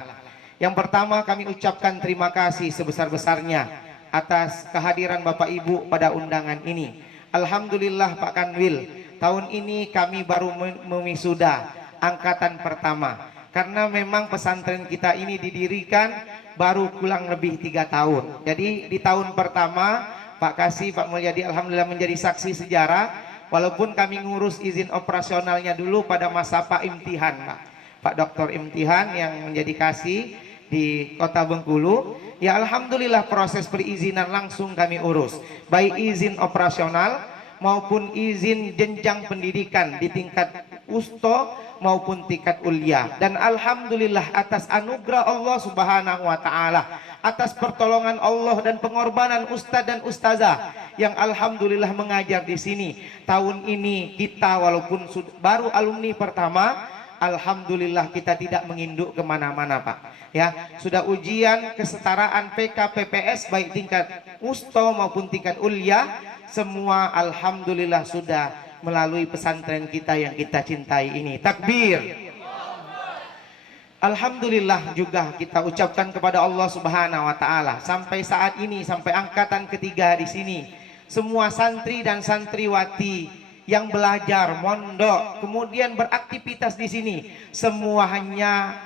Yang pertama kami ucapkan terima kasih sebesar-besarnya atas kehadiran Bapak Ibu pada undangan ini. Alhamdulillah Pak Kanwil, tahun ini kami baru mewisuda angkatan pertama. Karena memang pesantren kita ini didirikan baru kurang lebih 3 tahun. Jadi di tahun pertama Pak Kasih, Pak Mulyadi alhamdulillah menjadi saksi sejarah. Walaupun kami ngurus izin operasionalnya dulu pada masa Pak Imtihan, Pak Dr. Imtihan yang menjadi Kasih di Kota Bengkulu. Ya alhamdulillah proses perizinan langsung kami urus, baik izin operasional maupun izin jenjang pendidikan di tingkat usto maupun tingkat ulia. Dan alhamdulillah atas anugerah Allah Subhanahu wa taala, atas pertolongan Allah dan pengorbanan ustadz dan ustazah yang alhamdulillah mengajar di sini. Tahun ini kita walaupun baru alumni pertama, alhamdulillah kita tidak menginduk kemana-mana Pak. Ya, sudah ujian kesetaraan PK PPS baik tingkat usto maupun tingkat ulia, semua alhamdulillah sudah melalui pesantren kita yang kita cintai ini. Takbir. Alhamdulillah juga kita ucapkan kepada Allah Subhanahu wa taala sampai saat ini, sampai angkatan ketiga di sini, semua santri dan santriwati yang belajar mondok kemudian beraktivitas di sini semuanya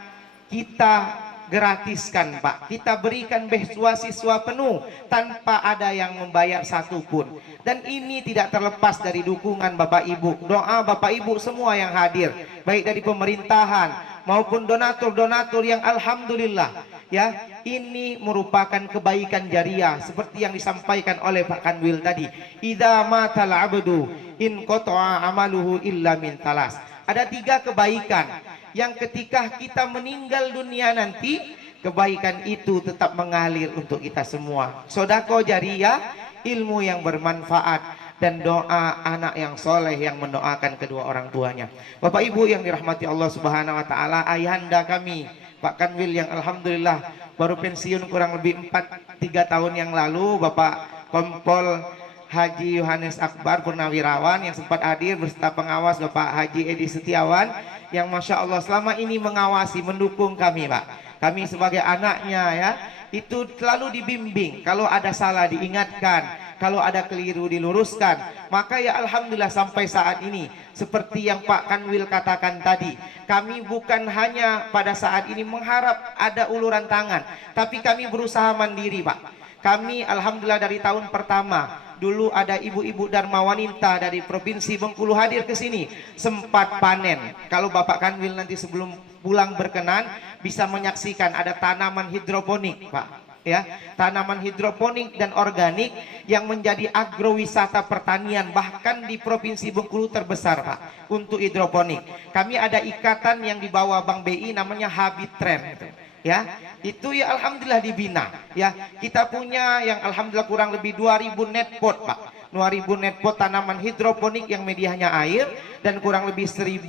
kita gratiskan Pak. Kita berikan beasiswa penuh tanpa ada yang membayar satupun. Dan ini tidak terlepas dari dukungan Bapak Ibu, doa Bapak Ibu semua yang hadir, baik dari pemerintahan maupun donatur-donatur yang alhamdulillah ya, ini merupakan kebaikan jariah seperti yang disampaikan oleh Pak Kanwil tadi. Idza matal abdu in qata'a amaluhu illa min talas. Ada 3 kebaikan yang ketika kita meninggal dunia nanti, kebaikan itu tetap mengalir untuk kita semua. Sedekah jariah, ilmu yang bermanfaat, dan doa anak yang soleh yang mendoakan kedua orang tuanya. Bapak Ibu yang dirahmati Allah Subhanahu wa taala, ayahanda kami Pak Kanwil yang alhamdulillah baru pensiun kurang lebih 3 tahun yang lalu, Bapak Kompol Haji Yohanes Akbar Purnawirawan yang sempat hadir beserta pengawas Bapak Haji Edi Setiawan yang Masya Allah selama ini mengawasi, mendukung kami Pak. Kami sebagai anaknya ya, itu selalu dibimbing, kalau ada salah diingatkan, kalau ada keliru diluruskan. Maka ya alhamdulillah sampai saat ini seperti yang Pak Kanwil katakan tadi, kami bukan hanya pada saat ini mengharap ada uluran tangan, tapi kami berusaha mandiri, Pak. Kami alhamdulillah dari tahun pertama dulu ada ibu-ibu Dharma Wanita dari Provinsi Bengkulu hadir ke sini, sempat panen. Kalau Bapak Kanwil nanti sebelum pulang berkenan bisa menyaksikan ada tanaman hidroponik, Pak. Ya, tanaman hidroponik dan organik yang menjadi agrowisata pertanian bahkan di Provinsi Bengkulu terbesar, Pak, untuk hidroponik. Kami ada ikatan yang dibawa Bank BI namanya Habitren. Ya, itu ya alhamdulillah dibina. Ya, kita punya yang alhamdulillah kurang lebih 2000 netpot, Pak. 2000 netpot tanaman hidroponik yang medianya air dan kurang lebih 1000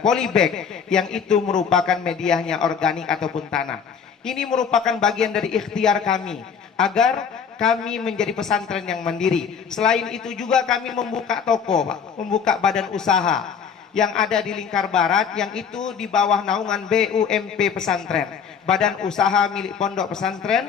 polybag yang itu merupakan medianya organik ataupun tanah. Ini merupakan bagian dari ikhtiar kami agar kami menjadi pesantren yang mandiri. Selain itu juga kami membuka toko, Pak, membuka badan usaha yang ada di Lingkar Barat, yang itu di bawah naungan BUMP Pesantren, badan usaha milik Pondok Pesantren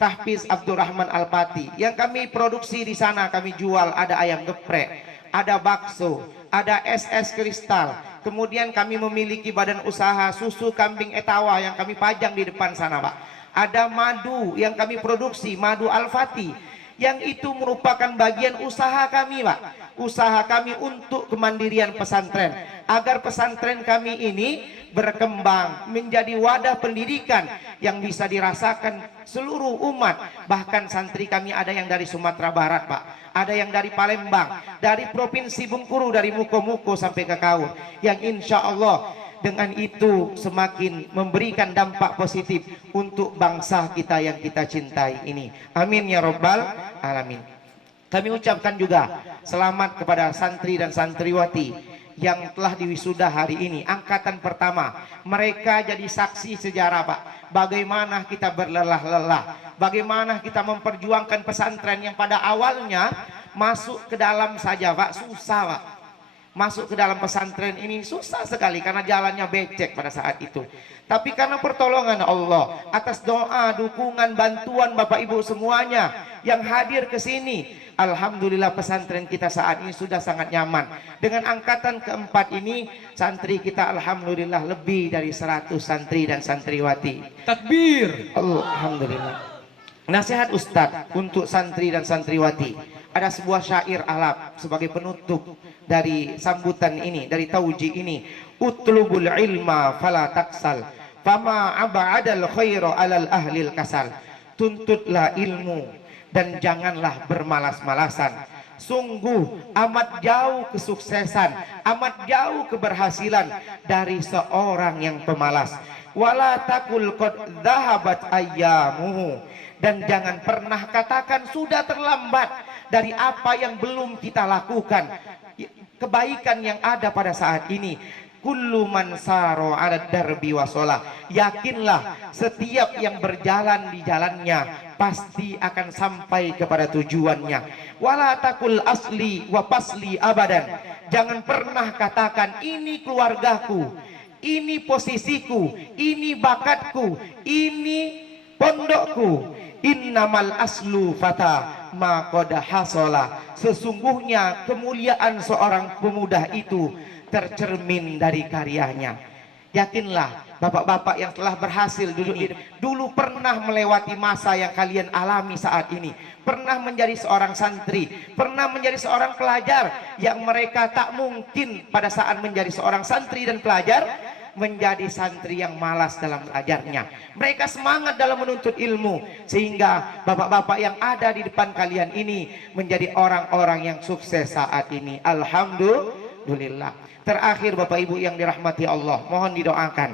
Tahfiz Abdurrahman Al-Pati. Yang kami produksi di sana kami jual, ada ayam geprek, ada bakso, ada es kristal. Kemudian kami memiliki badan usaha susu kambing etawa yang kami pajang di depan sana, Pak. Ada madu yang kami produksi, madu Al-Fati, yang itu merupakan bagian usaha kami, Pak. Usaha kami untuk kemandirian pesantren, agar pesantren kami ini berkembang menjadi wadah pendidikan yang bisa dirasakan seluruh umat. Bahkan santri kami ada yang dari Sumatera Barat, Pak, ada yang dari Palembang, dari Provinsi Bengkulu, dari Muko-Muko sampai ke Kaur, yang insya Allah dengan itu semakin memberikan dampak positif untuk bangsa kita yang kita cintai ini. Amin ya Rabbal Alamin. Kami ucapkan juga selamat kepada santri dan santriwati yang telah diwisuda hari ini, angkatan pertama. Mereka jadi saksi sejarah, Pak, bagaimana kita berlelah-lelah, bagaimana kita memperjuangkan pesantren yang pada awalnya masuk ke dalam saja, Pak, susah, Pak. Masuk ke dalam pesantren ini susah sekali karena jalannya becek pada saat itu. Tapi karena pertolongan Allah, atas doa, dukungan, bantuan Bapak Ibu semuanya yang hadir ke sini, alhamdulillah pesantren kita saat ini sudah sangat nyaman. Dengan angkatan keempat ini, santri kita alhamdulillah lebih dari 100 santri dan santriwati. Takbir. Alhamdulillah. Nasihat Ustadz untuk santri dan santriwati. Ada sebuah syair Arab sebagai penutup dari sambutan ini, dari tauji ini. Utlubul ilma fala taksal, fama abadal khairu alal ahlil kasal. Tuntutlah ilmu dan janganlah bermalas-malasan. Sungguh amat jauh kesuksesan, amat jauh keberhasilan dari seorang yang pemalas. Wala takul qad dhahabat ayyamuhu, dan jangan pernah katakan sudah terlambat dari apa yang belum kita lakukan, kebaikan yang ada pada saat ini. Kullu man saro ala darbi wasola, yakinlah setiap yang berjalan di jalannya pasti akan sampai kepada tujuannya. Wala takul asli wa pasli abadan, jangan pernah katakan ini keluargaku, ini posisiku, ini bakatku, ini pondokku. Innamal aslu fata ma qad hasola, sesungguhnya kemuliaan seorang pemuda itu tercermin dari karyanya. Yakinlah bapak-bapak yang telah berhasil dulu pernah melewati masa yang kalian alami saat ini, pernah menjadi seorang santri, pernah menjadi seorang pelajar yang mereka tak mungkin pada saat menjadi seorang santri dan pelajar menjadi santri yang malas dalam belajarnya. Mereka semangat dalam menuntut ilmu, sehingga bapak-bapak yang ada di depan kalian ini menjadi orang-orang yang sukses saat ini. Alhamdulillah. Terakhir Bapak Ibu yang dirahmati Allah, mohon didoakan.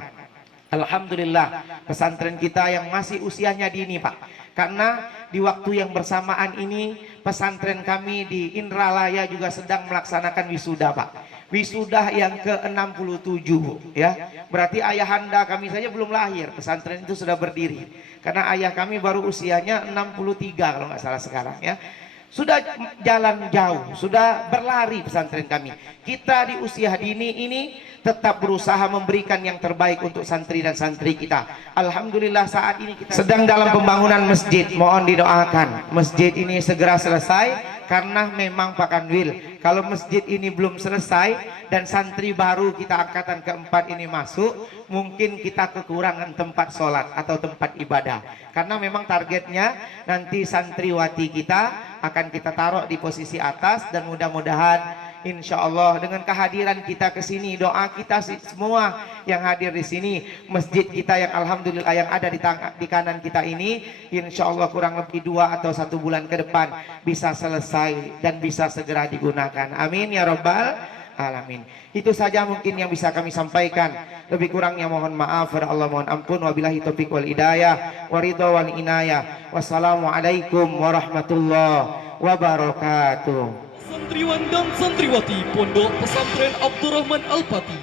Alhamdulillah pesantren kita yang masih usianya dini, Pak, karena di waktu yang bersamaan ini pesantren kami di Indralaya juga sedang melaksanakan wisuda, Pak. Wisuda yang ke-67, ya. Berarti ayahanda kami saja belum lahir, pesantren itu sudah berdiri. Karena ayah kami baru usianya 63 kalau nggak salah sekarang, ya. Sudah jalan jauh, sudah berlari pesantren kami. Kita di usia dini ini tetap berusaha memberikan yang terbaik untuk santri dan santri kita. Alhamdulillah saat ini kita sedang dalam pembangunan masjid. Mohon didoakan masjid ini segera selesai, karena memang Pak Kanwil, kalau masjid ini belum selesai dan santri baru kita angkatan keempat ini masuk, mungkin kita kekurangan tempat sholat atau tempat ibadah. Karena memang targetnya nanti santriwati kita akan kita taruh di posisi atas, dan mudah-mudahan insya Allah dengan kehadiran kita ke sini, doa kita semua yang hadir di sini, masjid kita yang alhamdulillah yang ada di kanan kita ini, insya Allah kurang lebih 2 atau 1 bulan ke depan bisa selesai dan bisa segera digunakan. Amin ya Rabbal Alamin. Itu saja mungkin yang bisa kami sampaikan. Lebih kurangnya mohon maaf, pada Allah mohon ampun. Wabillahi taufiq wal hidayah, waridha wal inayah. Wassalamualaikum warahmatullahi wabarakatuh. Santriwan dan santriwati Pondok Pesantren Abdurrahman Al-Fatih,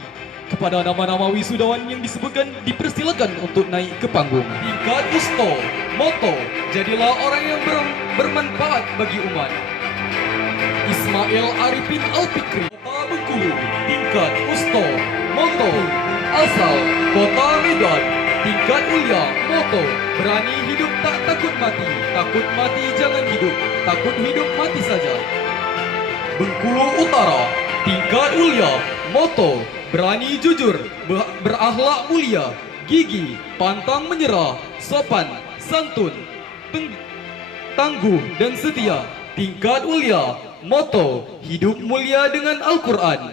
kepada nama-nama wisudawan yang disebutkan dipersilakan untuk naik ke panggung. Tingkat Usto, moto, jadilah orang yang bermanfaat bagi umat. Ismail Arifin Al-Fikri, Kota Bengkulu. Tingkat Usto, moto, asal Kota Medan. Tingkat Ulia, moto, berani hidup tak takut mati jangan hidup, takut hidup mati saja. Bengkulu Utara, tingkat Ulia, moto, berani jujur, berakhlak mulia, gigi, pantang menyerah, sopan, santun, tangguh dan setia. Tingkat Ulia, moto, hidup mulia dengan Al-Quran.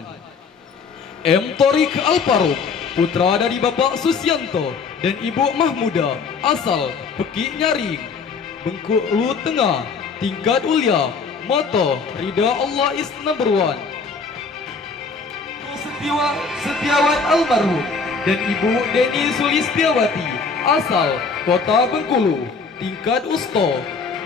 M. Torik Al-Faruq, putra dari Bapak Susianto dan Ibu Mahmuda, asal Pekik Nyaring, Bengkulu Tengah. Tingkat Ulia, moto, ridha Allah is number one. Setiawan almarhum dan Ibu Deni Sulistiawati, asal Kota Bengkulu. Tingkat Usto,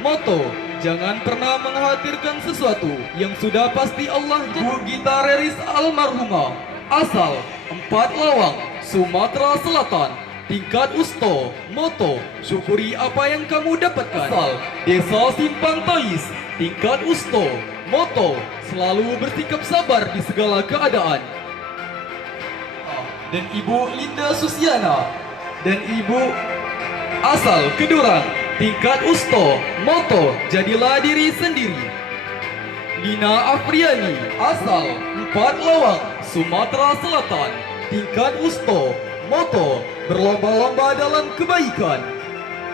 moto, jangan pernah mengkhawatirkan sesuatu yang sudah pasti Allah. Bu Gita Reris almarhumah, asal 4 Lawang, Sumatera Selatan. Tingkat Usto, moto, syukuri apa yang kamu dapatkan, asal Desa Simpang Tais. Tingkat Usto, moto, selalu bersikap sabar di segala keadaan. Dan Ibu Linda Susiana dan Ibu asal Kedurang. Tingkat Usto, moto, jadilah diri sendiri. Lina Afriani, asal 4 Lawang, Sumatera Selatan. Tingkat Usto, moto, berlomba-lomba dalam kebaikan.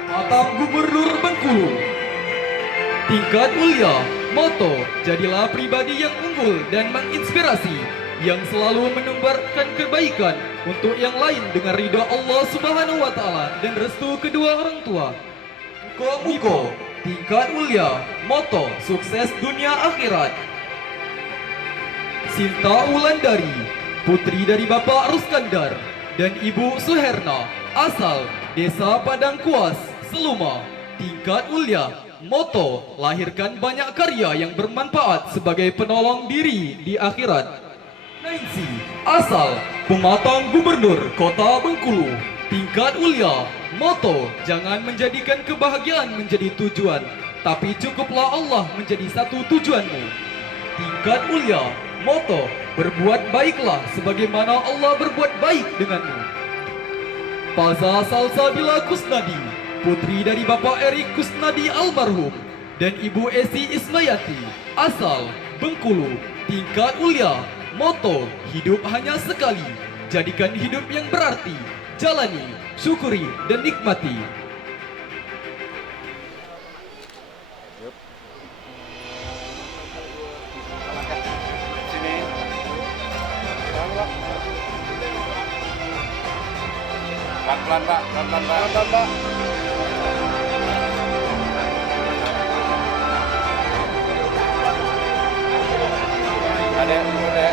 Mantan Gubernur Bengkulu. Tingkat Ulia, moto, jadilah pribadi yang unggul dan menginspirasi, yang selalu menebarkan kebaikan untuk yang lain dengan ridha Allah Subhanahu wa taala dan restu kedua orang tua. Muko, tingkat Ulia, moto, sukses dunia akhirat. Sinta Wulandari, putri dari Bapak Ruskandar dan Ibu Suherna, asal Desa Padang Kuas, Seluma. Tingkat Ulia, moto, lahirkan banyak karya yang bermanfaat sebagai penolong diri di akhirat. Nancy, asal Pematang Gubernur Kota Bengkulu. Tingkat Ulia, moto, jangan menjadikan kebahagiaan menjadi tujuan, tapi cukuplah Allah menjadi satu tujuanmu. Tingkat Ulia, moto, berbuat baiklah sebagaimana Allah berbuat baik denganmu. Paza Salsabila Kusnadi, putri dari Bapak Erik Kusnadi almarhum dan Ibu Esi Ismayati, asal Bengkulu. Tingkat Ulia, moto, hidup hanya sekali, jadikan hidup yang berarti, jalani, syukuri dan nikmati. Pelan-pelan Pak, pelan-pelan Pak. Ada, ada.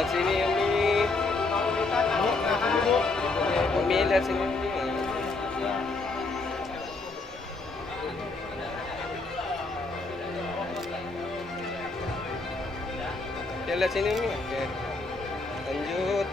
Lihat sini Umi. Umi lihat sini Umi. Oke, lihat sini Umi. Oke. Lanjut.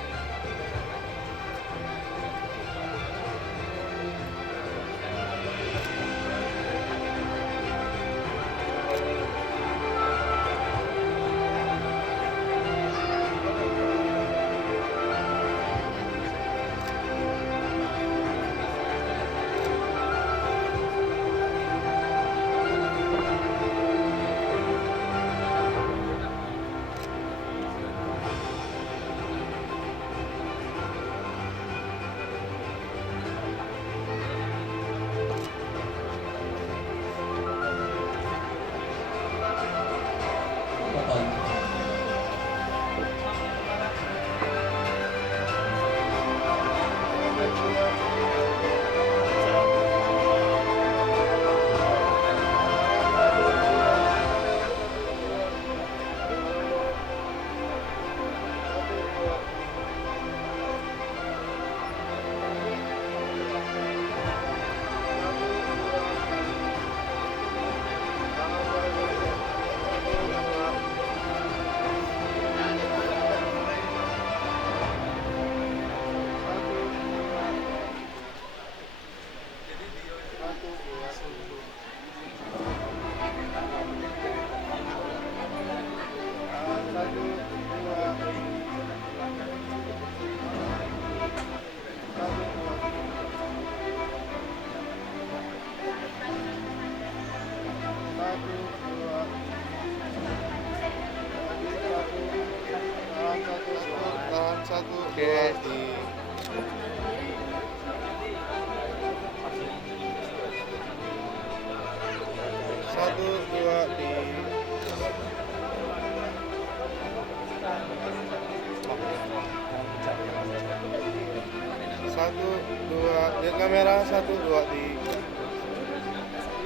Kamera 1 2 di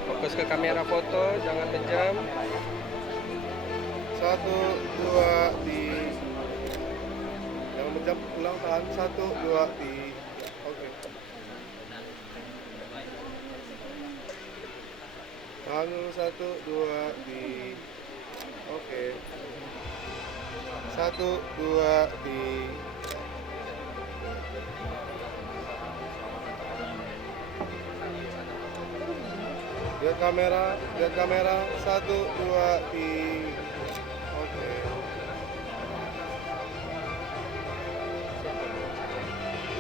Fokus ke kamera foto, jangan tajam. 1 2 di jangan menjam ulang tahan 1 2 di oke. Tahan 1 2 di oke. 1 2 di lihat kamera 1 2 di oke.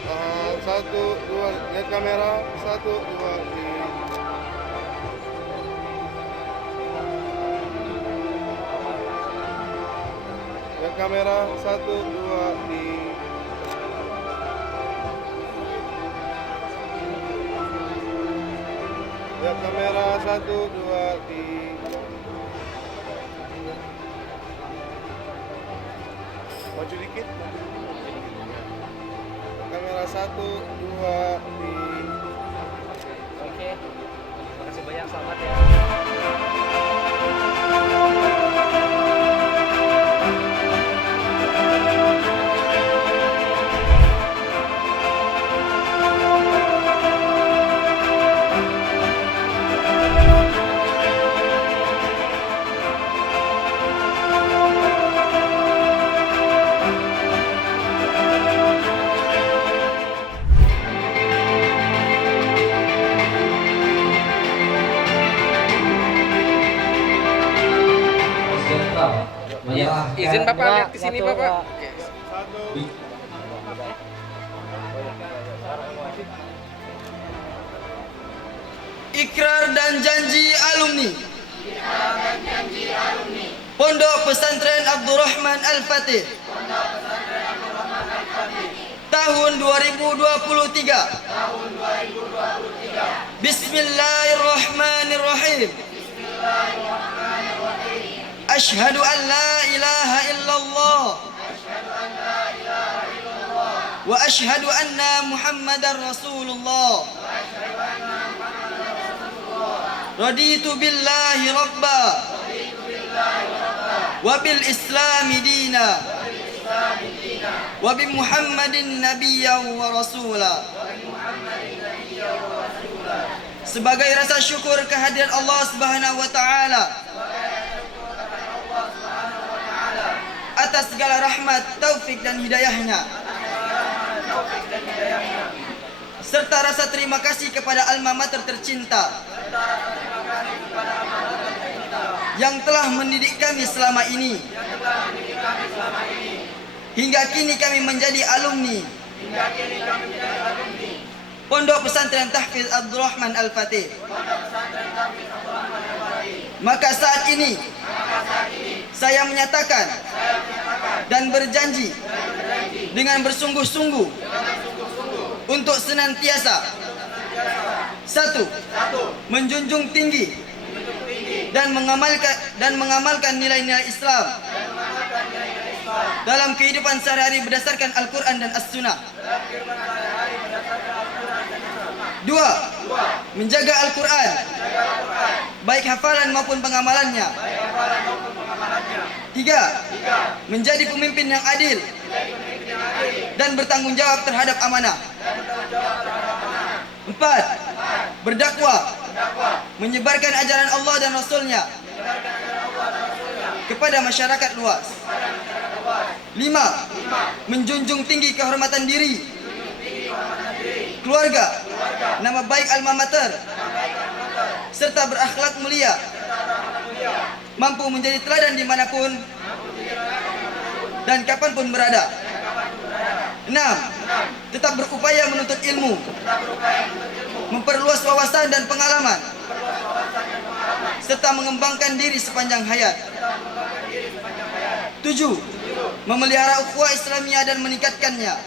Tahan 1 2 lihat kamera 1 2 di lihat kamera 1 2 di lihat kamera 1 2 di maju dikit kamera 1 2 di Oke. Makasih banyak, selamat ya. Izin Bapak lihat ke sini Bapak. Oke. Ikrar dan janji alumni. Pondok Pesantren Abdurrahman Al-Fatih. Tahun 2023. Bismillahirrahmanirrahim. Ashhadu an la ilaha illallah. Wa ashhadu anna Muhammadar Rasulullah. Raditu billahi rabba wa bil islami dina وبمحمد نبيا ورسولا. Sebagai rasa syukur kehadiran Allah Subhanahu wa taala atas segala rahmat, taufik dan hidayahnya, serta rasa terima kasih kepada alma mater tercinta yang telah mendidik kami selama ini. Hingga kini kami menjadi alumni Pondok Pesantren Tahfiz Abdurrahman Al-Fatih. Maka saat ini saya menyatakan dan berjanji dengan bersungguh-sungguh untuk senantiasa satu, menjunjung tinggi dan mengamalkan nilai-nilai Islam dalam kehidupan sehari-hari berdasarkan Al-Quran dan As-Sunnah. Dua, menjaga Al-Quran baik hafalan maupun pengamalannya. Tiga, menjadi pemimpin yang adil dan bertanggung jawab terhadap amanah. Empat, berdakwah, menyebarkan ajaran Allah dan Rasulnya kepada masyarakat luas. Lima, menjunjung tinggi kehormatan diri, keluarga, nama baik alma mater, serta berakhlak mulia, mampu menjadi teladan dimanapun dan kapanpun berada. Enam, tetap berupaya menuntut ilmu, memperluas wawasan dan pengalaman, serta mengembangkan diri sepanjang hayat. Tujuh, memelihara ukhuwah Islamiyah dan meningkatkannya.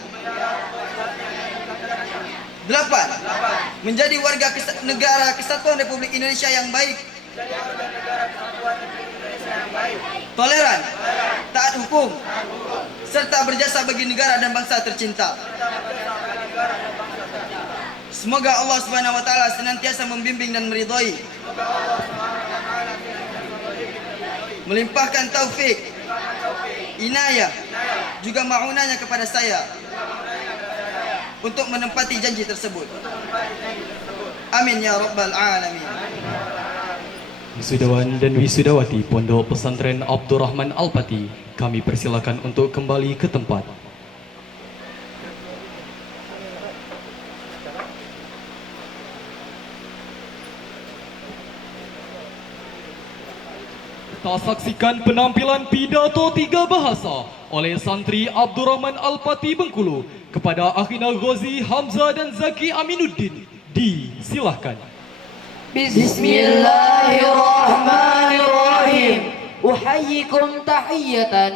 Delapan, menjadi warga negara Kesatuan Republik Indonesia yang baik, toleran, taat hukum, serta berjasa bagi negara dan bangsa tercinta. Semoga Allah Subhanahu wa taala senantiasa membimbing dan meridhai, melimpahkan taufik, inayah, juga ma'unahnya kepada saya untuk menempati janji tersebut. Amin ya rabbal alamin. Wisudawan dan wisudawati Pondok Pesantren Abdurrahman Al-Fatih, kami persilakan untuk kembali ke tempat. Kita saksikan penampilan pidato 3 bahasa oleh santri Abdurrahman Al-Fatih Bengkulu kepada Akhina Ghazi Hamzah dan Zaki Aminuddin. Disilahkan. Bismillahirrahmanirrahim. Uhayyikum tahiyatan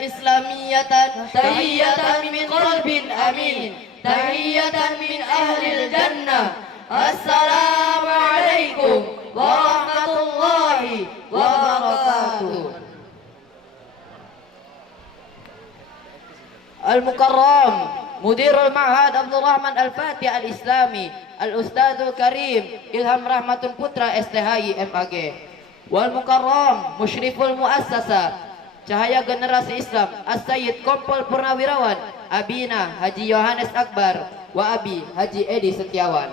islamiyatan, tahiyatan min qalbin amin, tahiyatan min ahlil jannah. Assalamualaikum warahmatullahi wabarakatuh. Al-Mukarram Mudirul Ma'had Abdurrahman Al-Fatih Al-Islami Al-Ustadzul Karim Ilham Rahmatun Putra STHI MAG. Wal Mukarram Musyriful Muassasa Cahaya Generasi Islam As-Sayyid Kompol Purnawirawan Abina Haji Yohanes Akbar wa Abi Haji Edi Setiawan.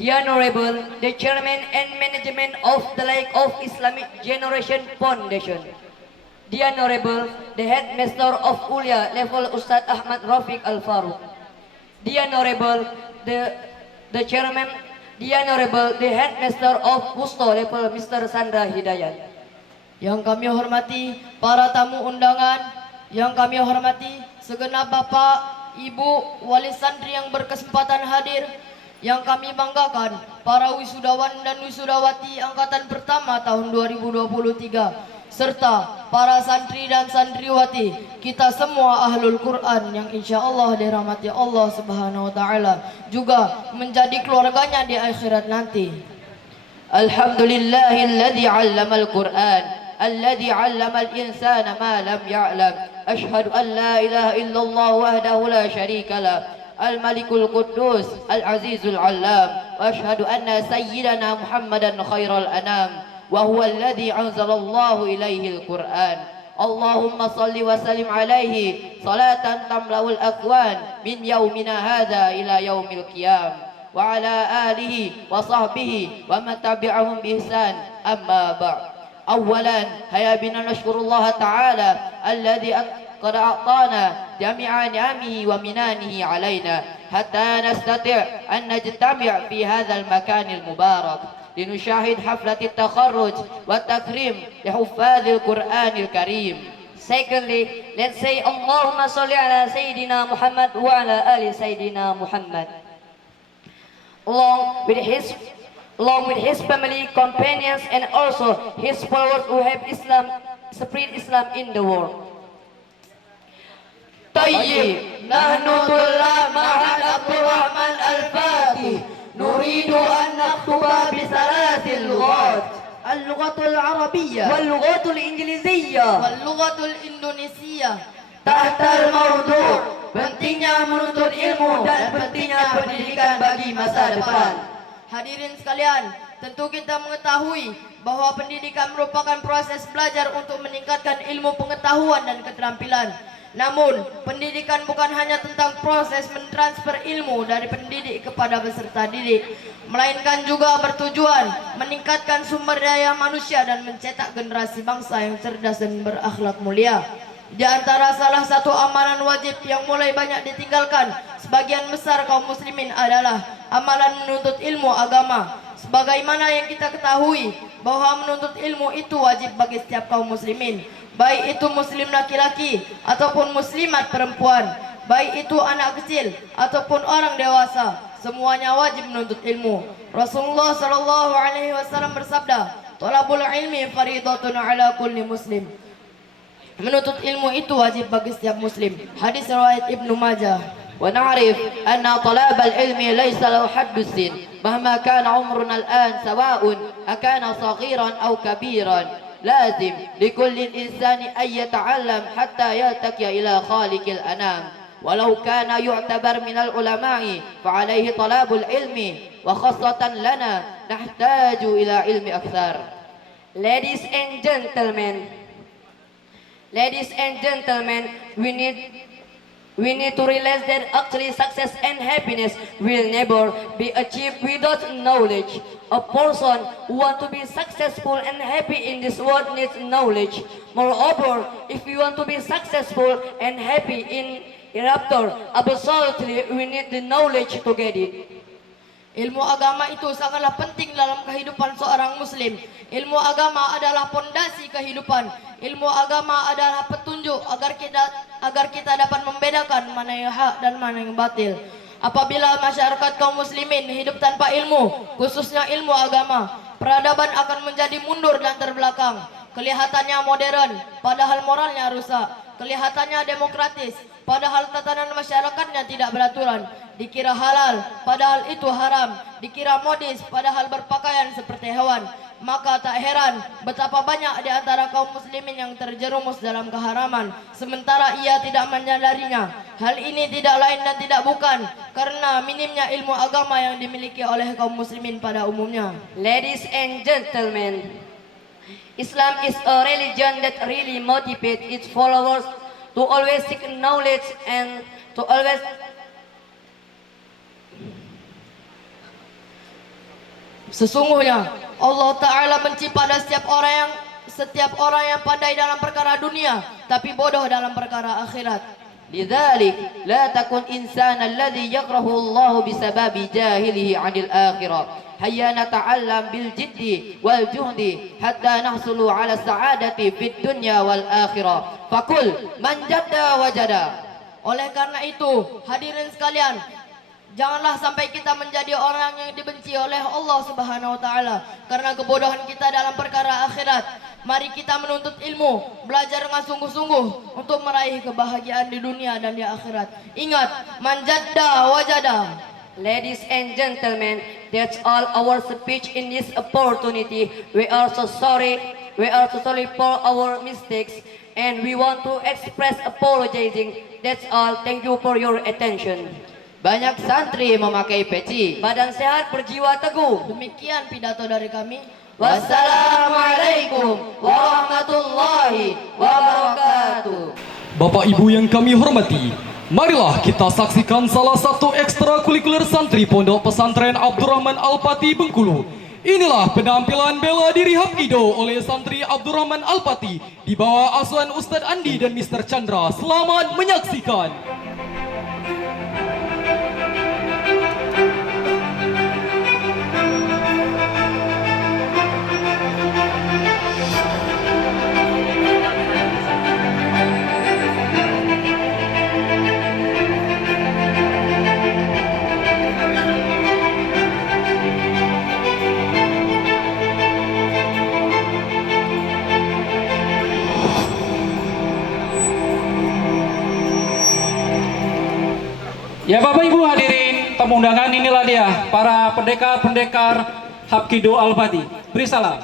The Honorable, the Chairman and Management of the Lake of Islamic Generation Foundation. The Honorable, the Headmaster of Ulia Level Ustadz Ahmad Rafiq Al-Faruq. The Honorable, the Chairman, the Honorable, the Headmaster of Pusto Level Mr. Sandra Hidayat. Yang kami hormati para tamu undangan, yang kami hormati segenap Bapak, Ibu, wali santri yang berkesempatan hadir, yang kami banggakan para wisudawan dan wisudawati angkatan pertama tahun 2023 serta para santri dan santriwati kita semua ahlul Quran yang insya Allah dirahmati Allah Subhanahu wa taala, juga menjadi keluarganya di akhirat nanti. Alhamdulillahilladzi 'allamal Quran, alladzi 'allamal insana ma lam ya'lam. Asyhadu an la ilaha illallah wahdahu la syarika lah. Al-Malikul Quddus Al-Azizul Allam. Wa ashhadu anna sayyidana Muhammadan khairal anam wa huwa alladhi anzalallahu ilaihi al-Qur'an. اللهم صل وسلم عليه صلاة تملأ الأكوان من يومنا هذا إلى يوم القيامة وعلى آله وصحبه ومن تبعهم بإحسان أما بعد. أولا هيا بنا نشكر الله تعالى الذي قد أعطانا جميع نعمه ومنانه علينا حتى نستطيع أن نجتمع في هذا المكان المبارك لنشاهد حفلة التخرج والتكريم لحفاظ القرآن الكريم. Secondly, let's say Allahumma salli ala Sayyidina Muhammad wa ala ali Sayyidina Muhammad. Along with his family, companions, and also his followers who have spread Islam in the world. طيب نحن طلاب معهد عبد الرحمن الفاتي نريد أن نخطب بثلاث اللغات: اللغة العربية واللغة الإنجليزية واللغة الإندونيسية تحت الموضوع pentingnya menuntut ilmu dan pentingnya pendidikan bagi masa depan. Hadirin sekalian, tentu kita mengetahui bahwa pendidikan merupakan proses belajar untuk meningkatkan ilmu pengetahuan dan keterampilan. Namun, pendidikan bukan hanya tentang proses mentransfer ilmu dari pendidik kepada peserta didik, melainkan juga bertujuan meningkatkan sumber daya manusia dan mencetak generasi bangsa yang cerdas dan berakhlak mulia. Di antara salah satu amalan wajib yang mulai banyak ditinggalkan sebagian besar kaum muslimin adalah amalan menuntut ilmu agama. Sebagaimana yang kita ketahui bahwa menuntut ilmu itu wajib bagi setiap kaum muslimin, baik itu muslim laki-laki ataupun muslimat perempuan, baik itu anak kecil ataupun orang dewasa, semuanya wajib menuntut ilmu. Rasulullah sallallahu alaihi wasallam bersabda, "Thalabul ilmi fardhatun ala kulli muslim." Menuntut ilmu itu wajib bagi setiap muslim. Hadis riwayat Ibnu Majah. ونعرف أن طلاب العلم ليس له حد السن مهما كان عمرنا الآن سواء أكان صغيرا أو كبيرا لازم لكل إنسان أن يتعلم حتى يلتقي إلى خالق الأنام ولو كان يعتبر من العلماء فعليه طلب العلم وخاصة لنا نحتاج إلى علم أكثر. Ladies and gentlemen, we need to realize that actually success and happiness will never be achieved without knowledge. A person who wants to be successful and happy in this world needs knowledge. Moreover, if we want to be successful and happy in hereafter, absolutely we need the knowledge to get it. Ilmu agama itu sangatlah penting dalam kehidupan seorang muslim. Ilmu agama adalah pondasi kehidupan. Ilmu agama adalah petunjuk agar kita dapat membedakan mana yang hak dan mana yang batil. Apabila masyarakat kaum muslimin hidup tanpa ilmu, khususnya ilmu agama, peradaban akan menjadi mundur dan terbelakang. Kelihatannya modern, padahal moralnya rusak. Kelihatannya demokratis, padahal tatanan masyarakatnya tidak beraturan. Dikira halal, padahal itu haram. Dikira modis, padahal berpakaian seperti hewan. Maka tak heran betapa banyak di antara kaum muslimin yang terjerumus dalam keharaman, sementara ia tidak menyadarinya. Hal ini tidak lain dan tidak bukan karena minimnya ilmu agama yang dimiliki oleh kaum muslimin pada umumnya. Ladies and gentlemen, Islam is a religion that really motivates its followers to always seek knowledge and to always Sesungguhnya Allah Ta'ala benci pada setiap orang yang pandai dalam perkara dunia tapi bodoh dalam perkara akhirat. Lidzalik la takun insana alladhi yakrahu Allah bisababi jahilihi 'anil akhirah. Hayya nata'allam bil jiddi wal juhdi hatta nahsulu 'ala sa'adati fid dunya wal akhirah. Fakul man jadda wajada. Oleh karena itu, hadirin sekalian, janganlah sampai kita menjadi orang yang dibenci oleh Allah Subhanahu wa taala karena kebodohan kita dalam perkara akhirat. Mari kita menuntut ilmu, belajar dengan sungguh-sungguh untuk meraih kebahagiaan di dunia dan di akhirat. Ingat, man jadda wajada. Ladies and gentlemen, that's all our speech in this opportunity. We are so sorry for our mistakes and we want to express apologizing. That's all. Thank you for your attention. Banyak santri memakai peci. Badan sehat berjiwa teguh. Demikian pidato dari kami. Wassalamualaikum warahmatullahi wabarakatuh. Bapak Ibu yang kami hormati, marilah kita saksikan salah satu ekstrakurikuler santri Pondok Pesantren Abdurrahman Al-Pati Bengkulu. Inilah penampilan bela diri Hapkido oleh santri Abdurrahman Al-Pati di bawah asuhan Ustadz Andi dan Mr. Chandra. Selamat menyaksikan. Ya Bapak Ibu hadirin tamu undangan, inilah dia para pendekar-pendekar Hapkido Al-Pati. Beri salam.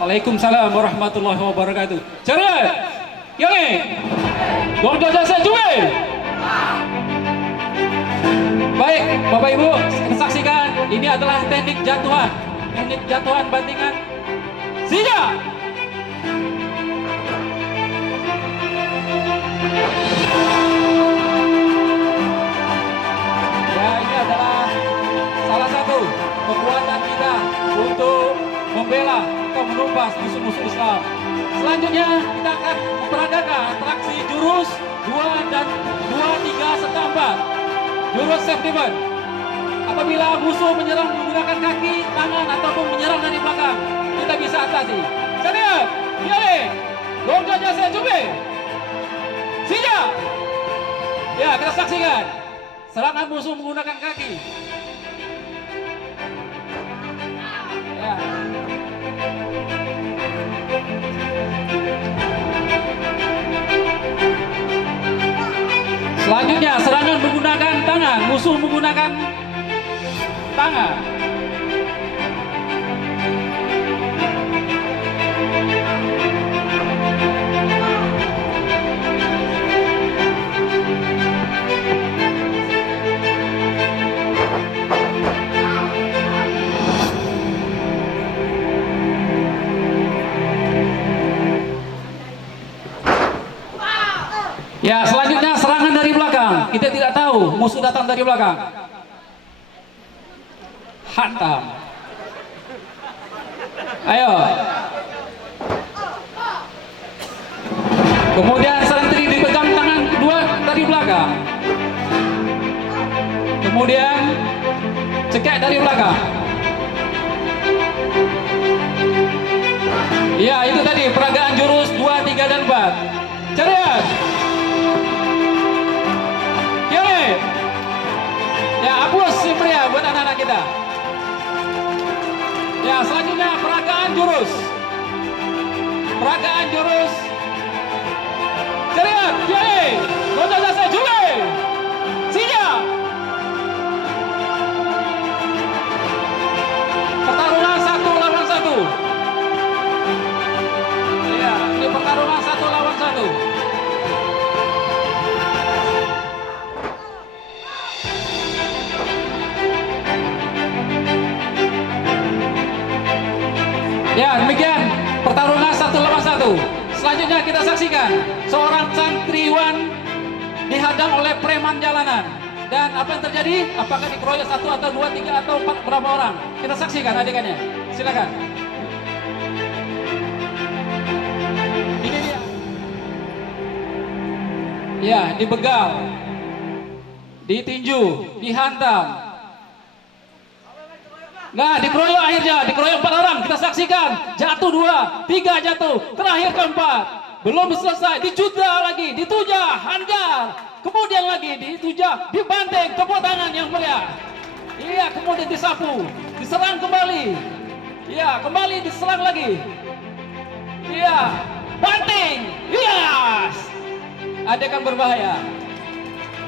Waalaikumsalam warahmatullahi wabarakatuh. Ceria, yang Gongdo jasa juga. Baik Bapak Ibu, saksikan ini adalah teknik jatuhan bantingan. Siap. Ya, ini adalah salah satu kekuatan kita untuk membela atau menumpas musuh-musuh Islam. Selanjutnya kita akan memperagakan atraksi jurus 2 dan 2, 3 serta 4. Jurus self defense. Apabila musuh menyerang menggunakan kaki, tangan ataupun menyerang dari belakang, kita bisa atasi. Siap, yale, gongga jasa coba. Siap. Ya, kita saksikan serangan musuh menggunakan kaki. Ya. Selanjutnya serangan menggunakan tangan, musuh menggunakan tangan. Ya, selanjutnya serangan dari belakang. Kita tidak tahu musuh datang dari belakang. Hantam. Ayo. Kemudian santri dipegang tangan kedua dari belakang. Kemudian cekek dari belakang. Ya, itu tadi peragaan jurus 2, 3 dan 4. Ceria. Ya, hapus si pria buat anak-anak kita. Ya, selanjutnya peragaan jurus. Peragaan jurus. Ceria, yai, gongga jasa juga. Siap. Pertarungan 1 lawan 1. Ya, ini pertarungan 1 lawan 1. Ya, demikian pertarungan 1 lawan 1. Selanjutnya kita saksikan seorang santriwan dihadang oleh preman jalanan. Dan apa yang terjadi? Apakah dikeroyok 1 atau 2, 3 atau 4 berapa orang? Kita saksikan adegannya. Silakan. Ini dia. Ya, dibegal, ditinju, dihantam. Nah, dikeroyok akhirnya, dikeroyok 4 orang. Kita saksikan, jatuh 2, 3 jatuh, terakhir keempat. Belum selesai, dijuda lagi, dituja, handar. Kemudian lagi dituja, dibanting, tepuk tangan yang mulia. Iya, kemudian disapu, diserang kembali. Iya, kembali diserang lagi. Iya, banting. Yes. Adegan berbahaya.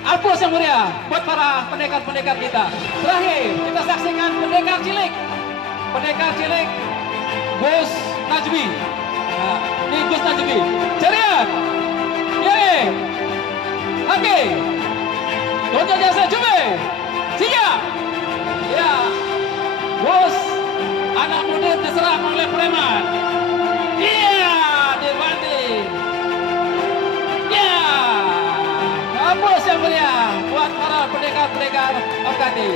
Aplaus yang mulia buat para pendekar-pendekar kita. Terakhir kita saksikan pendekar cilik. Pendekar cilik Gus Najmi. Nah, ini Gus Najmi. Ceria. Yeay. Oke. Gongga jasa coba. Siap. Ya. Bos, anak muda diserang oleh preman. Iya, dibanting. Ya. Bos yang mulia, buat para pendekar-pendekar Amkati.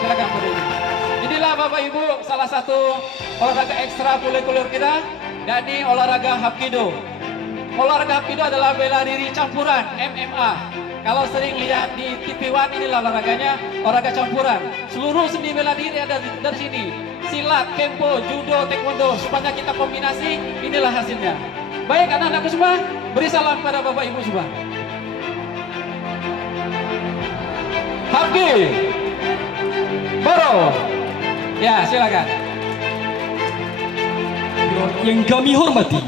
Silakan berdiri. Inilah Bapak Ibu salah satu olahraga ekstra kurikuler kita, yakni olahraga Hapkido. Olahraga Hapkido adalah bela diri campuran MMA. Kalau sering lihat di TV One, inilah olahraganya, olahraga campuran. Seluruh sendi bela diri ada dari sini. Silat, kempo, judo, taekwondo, semuanya kita kombinasi, inilah hasilnya. Baik anak-anakku semua, beri salam pada Bapak Ibu semua. Hapki, Boro, ya silakan. Yang kami hormati,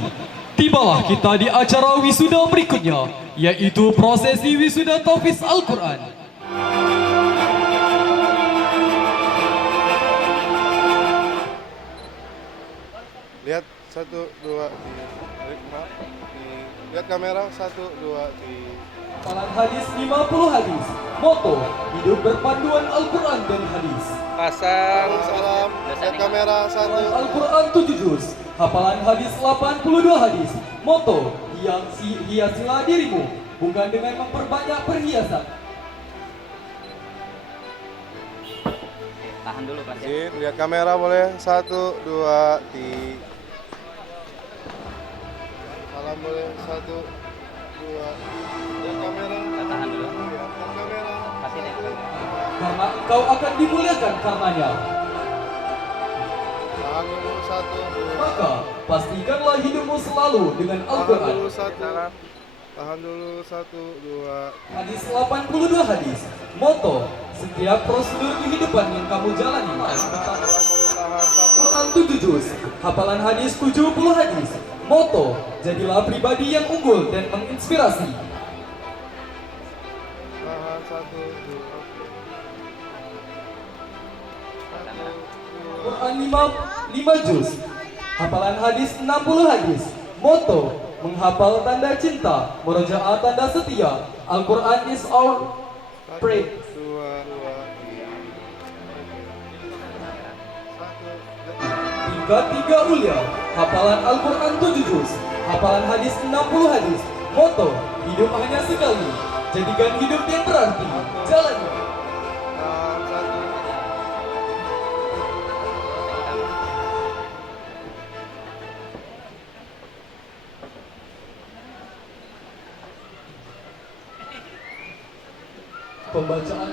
tibalah kita di acara wisuda berikutnya, yaitu prosesi wisuda tahfiz Al-Quran. Lihat 1, 2 lihat kamera 1, 2 Hafalan hadis 50 hadis. Moto, hidup berpanduan Al-Quran dan hadis. pasang salam lihat kamera 1. Hafalan Al-Quran 7 juz. Hafalan hadis 82 hadis. Moto, hiasilah dirimu, bukan dengan memperbanyak perhiasan. Tahan dulu Pak. Izin, lihat kamera boleh 1, 2 salam boleh 1, 2 lihat kamera. Tahan dulu. Lihat kamera. Kasih nih kamera. Karena engkau akan dimuliakan karenanya. Tahan dulu 1, 2 Maka pastikanlah hidupmu selalu dengan tahan Al-Quran. dulu 1, tahan dulu 1, 2 Hadis 82 hadis. Moto, setiap prosedur kehidupan yang kamu jalani. salam boleh tahan 1. Quran 7 juz. Hafalan hadis 70 hadis. Moto, jadilah pribadi yang unggul dan menginspirasi. Tahan 1, 2 Quran 5 juz. Hafalan hadis 60 hadis. Moto, menghafal tanda cinta, murojaah tanda setia. Al-Quran is our prayer. 2 Tiga ulia. Hafalan Al-Quran 7 juz. Hafalan hadis 60 hadis. Moto, hidup hanya sekali. Jadikan hidup yang berarti. Jalani. tahan 1. Pembacaan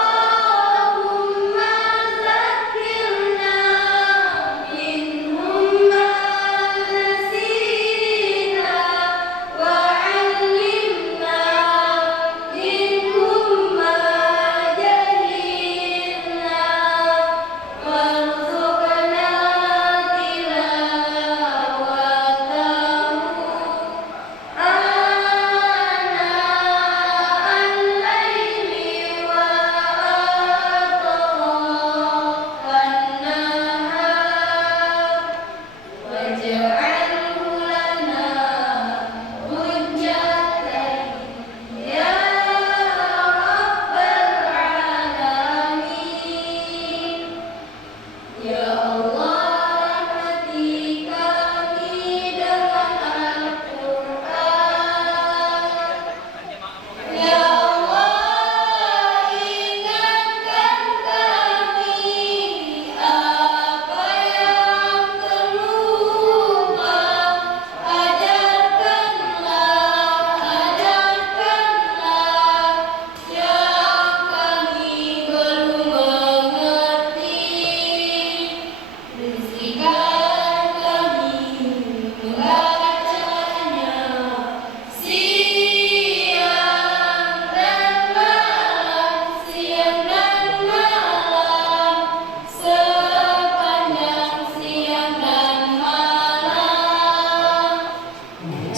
Allahumma zakirna minhum ma nasina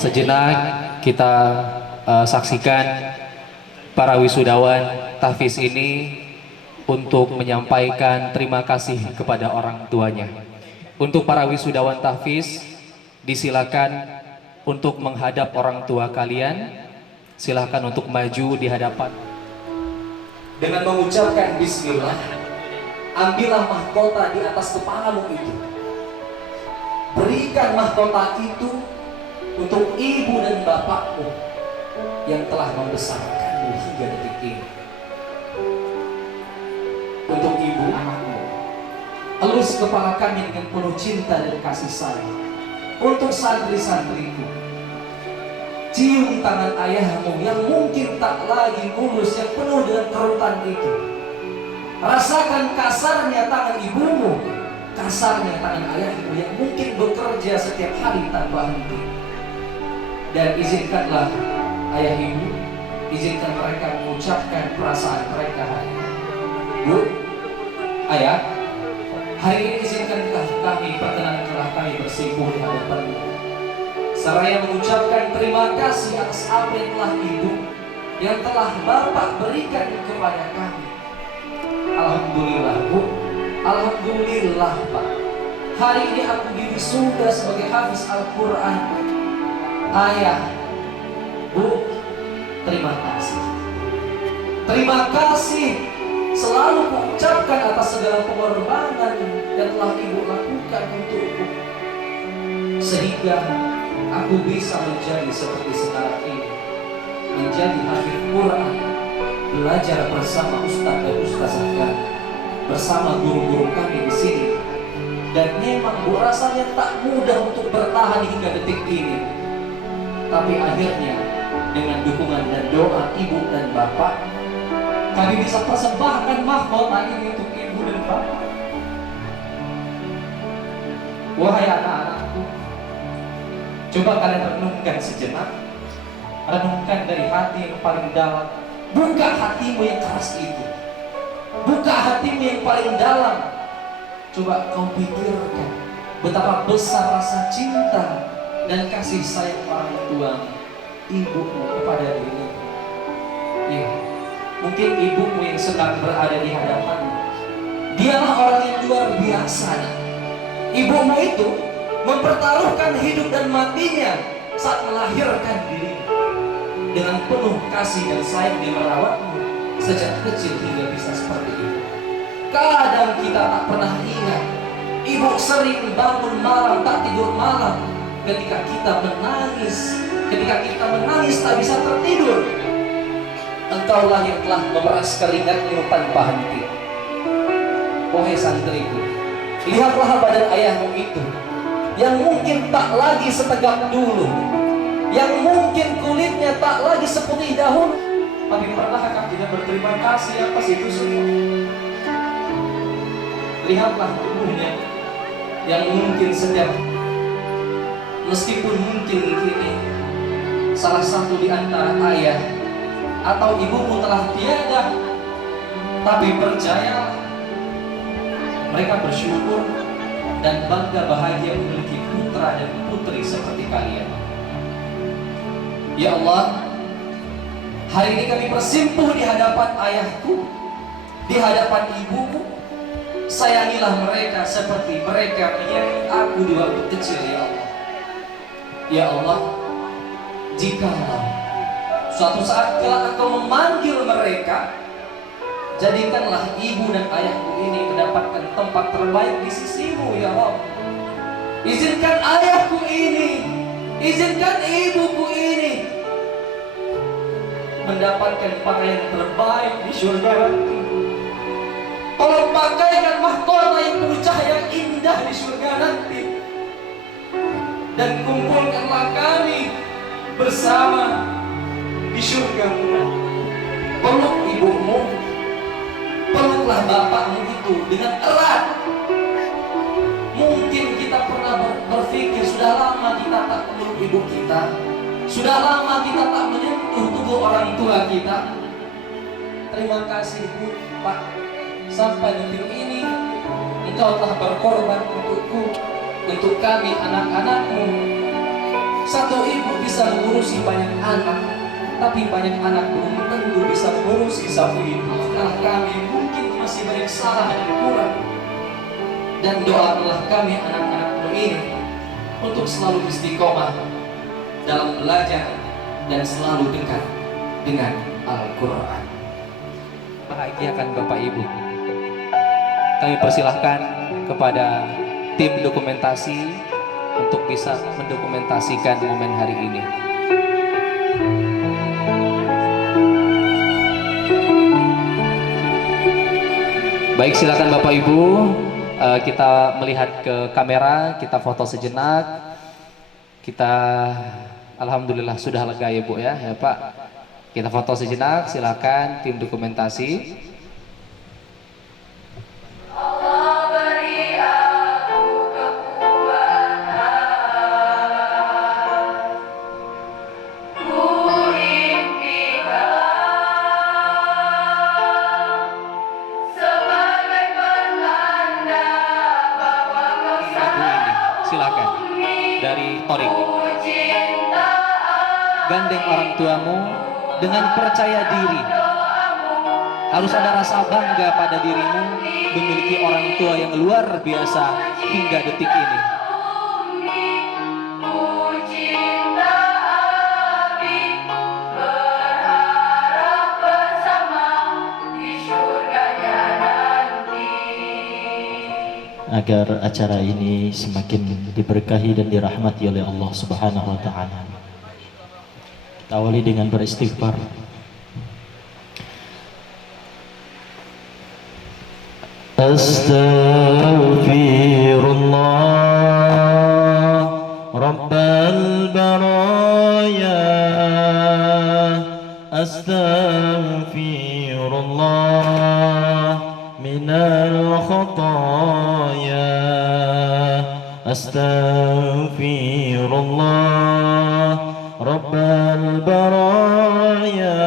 sejenak kita saksikan para wisudawan tahfiz ini untuk menyampaikan terima kasih kepada orang tuanya. Untuk para wisudawan tahfiz, disilakan untuk menghadap orang tua kalian. Silakan untuk maju di hadapan. Dengan mengucapkan bismillah, ambillah mahkota di atas kepalamu itu. Berikan mahkota itu untuk ibu dan bapakmu yang telah membesarkanmu hingga detik ini. Untuk ibu anakmu, elus kepala kami dengan penuh cinta dan kasih sayang. Untuk santri-santriku, cium tangan ayahmu yang mungkin tak lagi mulus, yang penuh dengan kerutan itu. Rasakan kasarnya tangan ibumu, kasarnya tangan ayahmu yang mungkin bekerja setiap hari tanpa henti. Dan izinkanlah ayah ibu, izinkan mereka mengucapkan perasaan mereka hari ini. Bu, ayah, hari ini izinkankah kami, perkenankanlah kami bersimpuh di hadapanmu, seraya mengucapkan terima kasih atas apa yang telah ibu, yang telah bapak berikan kepada kami. Alhamdulillah bu, alhamdulillah pak. Hari ini aku diwisuda sebagai hafiz Al-Quran. Ayah, bu, terima kasih. Terima kasih selalu mengucapkan atas segala pengorbanan yang telah ibu lakukan untukku, sehingga aku bisa menjadi seperti sekarang ini, menjadi hafiz Quran, belajar bersama ustaz dan ustazah kami, bersama guru-guru kami di sini. Dan memang bu, rasanya tak mudah untuk bertahan hingga detik ini. Tapi akhirnya dengan dukungan dan doa ibu dan bapak, kami bisa persembahkan mahkota ini untuk ibu dan bapak. Wahai anak-anakku, coba kalian renungkan sejenak. Renungkan dari hati yang paling dalam. Buka hatimu yang keras itu. Buka hatimu yang paling dalam. Coba kau pikirkan betapa besar rasa cinta dan kasih sayang orang tua ibumu kepada dirimu. Ya, mungkin ibumu yang sedang berada di hadapanmu, dialah orang yang luar biasa. Ibumu itu mempertaruhkan hidup dan matinya saat melahirkan dirimu. Dengan penuh kasih dan sayang dia merawatmu sejak kecil hingga bisa seperti itu. Kadang kita tak pernah ingat, ibu sering bangun malam tak tidur malam ketika kita menangis, tak bisa tertidur. Engkaulah yang telah memeras keringatmu tanpa henti. Wahai santriku, lihatlah badan ayahmu itu, yang mungkin tak lagi setegak dulu, yang mungkin kulitnya tak lagi seputih dahulu. Tapi pernahkah kita berterima kasih atas itu semua? Lihatlah tubuhnya yang mungkin setiap, meskipun mungkin kini salah satu di antara ayah atau ibumu telah tiada, tapi percaya mereka bersyukur dan bangga bahagia memiliki putra dan putri seperti kalian. Ya Allah, hari ini kami bersimpuh di hadapan ayahku, di hadapan ibuku. Sayangilah mereka seperti mereka menyayangi aku di waktu kecil, ya Allah. Ya Allah, jikalau suatu saat kelak Engkau memanggil mereka, jadikanlah ibu dan ayahku ini mendapatkan tempat terbaik di sisimu, ya Allah. Izinkan ayahku ini, izinkan ibuku ini mendapatkan pakaian terbaik di surga nanti. Tolong pakaikan mahkota yang penuh cahaya indah di surga nanti. Dan kumpulkanlah kami bersama di surga-Mu. Peluk ibumu, peluklah bapakmu itu dengan erat. Mungkin kita pernah berpikir sudah lama kita tak meluk ibu kita, sudah lama kita tak menyentuh tubuh orang tua kita. Terima kasih Bu, Pak. Sampai detik ini Engkau telah berkorban untukku, untuk kami anak-anakmu. Satu ibu bisa mengurusi banyak anak, tapi banyak anak belum tentu bisa mengurusi satu ibu. Karena kami mungkin masih banyak salah dan kurang. Dan doakanlah kami anak-anak ini untuk selalu istiqomah dalam belajar dan selalu dekat dengan Al-Quran. Bahagiakan Bapak Ibu. Kami persilahkan kepada tim dokumentasi untuk bisa mendokumentasikan momen hari ini. Baik, silakan Bapak Ibu. Kita melihat ke kamera, kita foto sejenak. Kita alhamdulillah sudah lega ya Bu ya Pak. Kita foto sejenak, silakan tim dokumentasi. Silakan dari Torik. Gandeng orang tuamu dengan percaya diri. Harus ada rasa bangga pada dirimu memiliki orang tua yang luar biasa hingga detik ini. Agar acara ini semakin diberkahi dan dirahmati oleh Allah Subhanahu wa taala. Kita awali dengan beristighfar. Astaghfirullah Rabbal baraya. Astaghfirullah minal khataya. Astaghfirullah Rabbal baraya.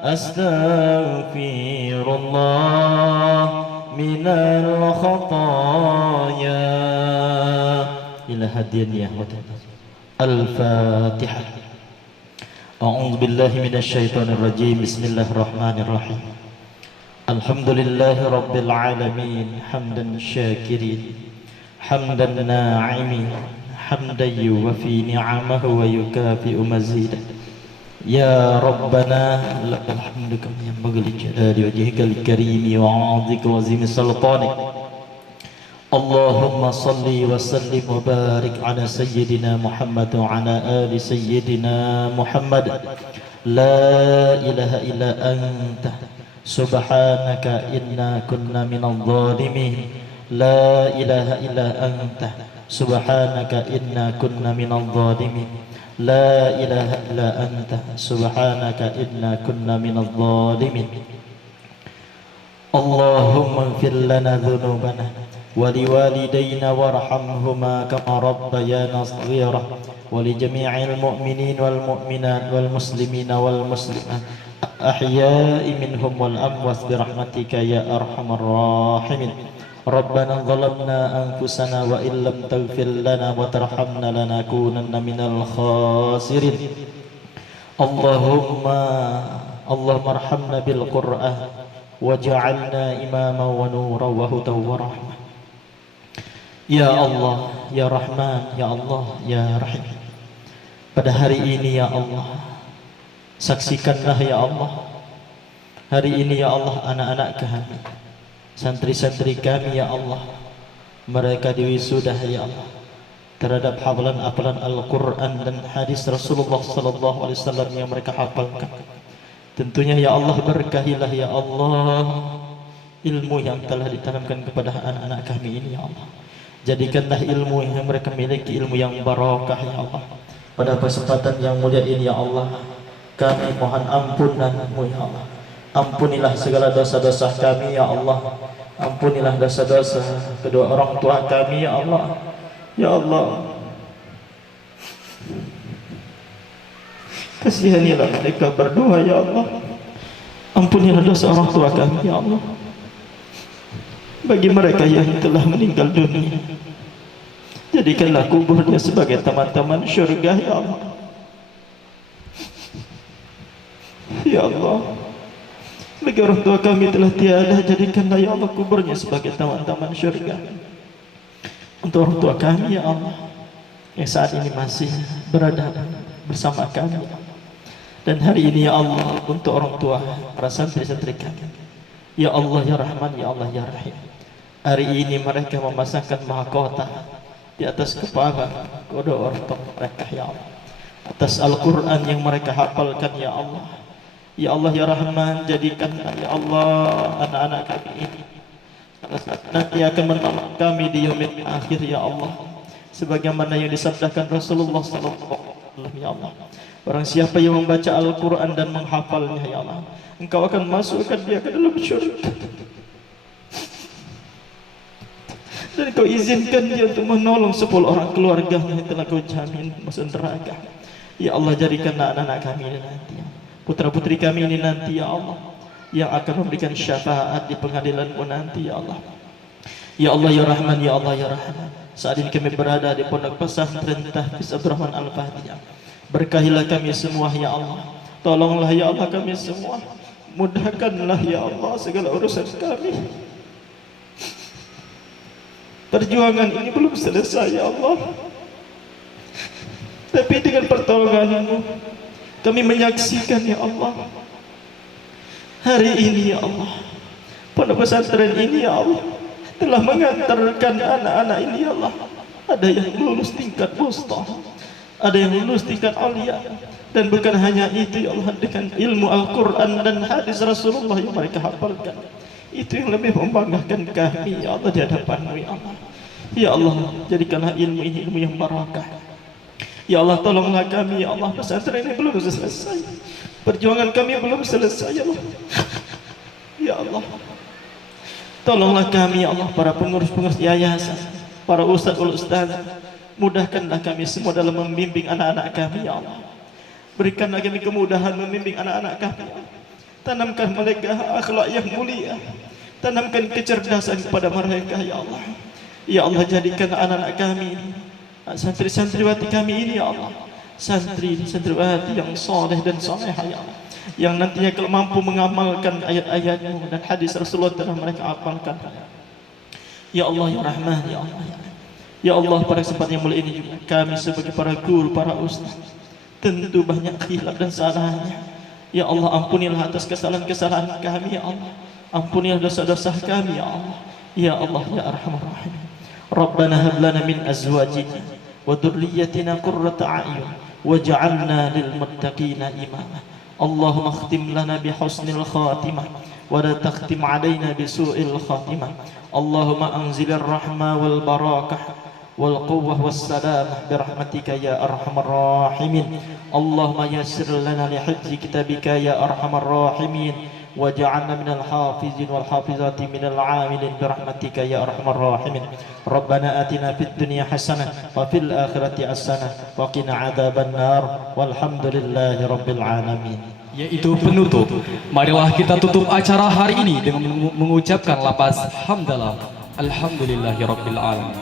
Astaghfirullah minal khataya. Ila hadiyan wa Al-Fatihah. A'udzu billahi minasy syaithanir rajim. Bismillahirrahmanirrahim. Alhamdulillahi rabbil alamin. Hamdan syakirin, hamdan na'imin, hamdan yuwafi ni'amahu wa yukafi'u mazidah. Ya Rabbana lakal hamdu kama yanbaghi li jalali wajhikal karimi wa 'azimika wa azimi sultanik. Allahumma salli wa sallim wa barik ala sayyidina Muhammad wa ala ali sayyidina Muhammad. La ilaha illa anta subhanaka inna kunna minadh dhalimin. La ilaha illa anta subhanaka inna kunna minadh dhalimin. La ilaha illa anta subhanaka inna kunna minadh dhalimin. Allahumma ighfir lana dhunubana wa liwalidayna warhamhuma kama rabbayana shaghira wa li jami'il mu'minin wal mu'minat wal muslimina wal muslimat ahya'i minhum wal amwat bi rahmatika ya arhamar rahimin. Rabbana zalamna anfusana wa illam taghfir lana wa tarhamna lanakunanna minal khasirin. Allahumma arhamna bil Qur'an waj'alna imama wa nuran wa hudan wa rahmah. Ya Allah, ya Rahman, ya Allah, ya Rahim. Pada hari ini ya Allah, saksikanlah ya Allah. Hari ini ya Allah anak-anak kami, santri-santri kami ya Allah, mereka diwisudah ya Allah terhadap hafalan Al-Quran dan hadis Rasulullah sallallahu alaihi wasallam yang mereka hafalkan. Tentunya ya Allah berkahilah ya Allah ilmu yang telah ditanamkan kepada anak-anak kami ini ya Allah. Jadikanlah ilmu yang mereka miliki ilmu yang barakah ya Allah. Pada kesempatan yang mulia ini ya Allah, kami mohon ampunan-Mu ya Allah. Ampunilah segala dosa-dosa kami ya Allah. Ampunilah dosa-dosa kedua orang tua kami ya Allah. Ya Allah, kasihanilah mereka berdoa ya Allah. Ampunilah dosa orang tua kami ya Allah. Bagi mereka yang telah meninggal dunia, Jadikanlah kuburnya sebagai taman-taman syurga ya Allah. Ya Allah, bagi orang tua kami telah tiada, jadikanlah ya Allah kuburnya sebagai taman-taman syurga. Untuk orang tua kami ya Allah yang saat ini masih berada bersama kami, dan hari ini ya Allah untuk orang tua para santri-santri kami, ya Allah ya Rahman, ya Allah ya Rahim, hari ini mereka memasangkan mahkota di atas kepala kedua orang tua mereka ya Allah, atas Al-Quran yang mereka hafalkan ya Allah. Ya Allah ya Rahman, jadikanlah ya Allah anak-anak kami ini nanti akan menolong kami di yaumil akhir ya Allah, sebagaimana yang disabdakan Rasulullah sallallahu alaihi wasallam ya Allah. Barang siapa yang membaca Al-Quran dan menghafalnya ya Allah, Engkau akan masukkan dia ke dalam syurga, dan Kau izinkan dia untuk menolong 10 orang keluarga yang telah Kau jamin masuk neraka. Ya Allah, jadikanlah anak-anak kami ini nanti, putra-putri kami ini nanti ya Allah, yang akan memberikan syafaat di pengadilan-Mu nanti ya Allah. Ya Allah ya Rahman, ya Allah ya Rahman, saat ini kami berada di pondok pesantren Tahfiz Abdurrahman Al-Fati. Berkahilah kami semua ya Allah, tolonglah ya Allah kami semua, mudahkanlah ya Allah segala urusan kami. Perjuangan ini belum selesai ya Allah, tapi dengan pertolongan-Mu kami menyaksikan ya Allah, hari ini ya Allah pondok pesantren ini ya Allah telah mengantarkan anak-anak ini ya Allah. Ada yang lulus tingkat wusta, ada yang lulus tingkat alia, dan bukan hanya itu ya Allah, dengan ilmu Al-Quran dan hadis Rasulullah yang mereka hafalkan, itu yang lebih membanggakan kami ya Allah di hadapan-Mu ya Allah. Ya Allah, jadikanlah ilmu ini ilmu yang barakah ya Allah. Tolonglah kami ya Allah, pesantren ini belum selesai, perjuangan kami belum selesai ya Allah. Ya Allah, tolonglah kami ya Allah, para pengurus-pengurus yayasan, para ustaz, mudahkanlah kami semua dalam membimbing anak-anak kami ya Allah. Berikanlah kami kemudahan membimbing anak-anak kami, tanamkan mereka akhlak yang mulia, tanamkan kecerdasan kepada mereka ya Allah. Ya Allah, jadikan anak-anak kami, santri-santriwati kami ini ya Allah, santri-santriwati yang soleh dan soleha ya Allah, yang nantinya kalau mampu mengamalkan ayat-ayat-Mu dan hadis Rasulullah telah mereka hafalkan. Ya Allah ya Rahman, ya Allah ya Allah, pada kesempatan yang mulia ini juga kami sebagai para guru, para ustaz, tentu banyak khilaf dan salahnya. Ya Allah, ampunilah atas kesalahan-kesalahan kami ya Allah, ampunilah dosa-dosa kami ya Allah. Ya Allah ya Arhamar Rahimin, Rabbana hab lana min azwajina wa dhurriyyatina qurrata a'yun waj'alna lil muttaqina imama. Allahumma khtim lana bi husnil khatimah wa la takhtim alaina bi su'il khatimah. Allahumma anzilir rahmah wal barakah wal quwwah was salamah bi rahmatika ya arhamar rahimin. Allahumma yassir lana li hifzi kitabika ya arhamar rahimin waj'alna minal hafizin wal hafizati minal 'amilin bi rahmatika ya arhamar rahimin. Rabbana atina fid dunya hasanah wa fil akhirati hasanah wa qina adzabannar walhamdulillahi rabbil alamin. Yaitu penutup. Marilah kita tutup acara hari ini dengan mengucapkan lafaz hamdalah alhamdulillahi rabbil alamin.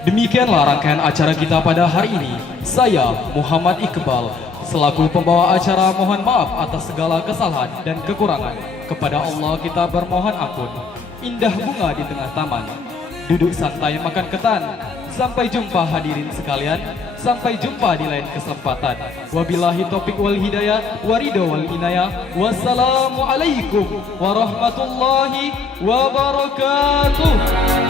Demikianlah rangkaian acara kita pada hari ini. Saya Muhammad Iqbal selaku pembawa acara mohon maaf atas segala kesalahan dan kekurangan. Kepada Allah kita bermohon ampun. Indah bunga di tengah taman, duduk santai makan ketan. Sampai jumpa hadirin sekalian, sampai jumpa di lain kesempatan. Wabillahi taufiq wal hidayah, waridho wal inayah. Wassalamualaikum warahmatullahi wabarakatuh.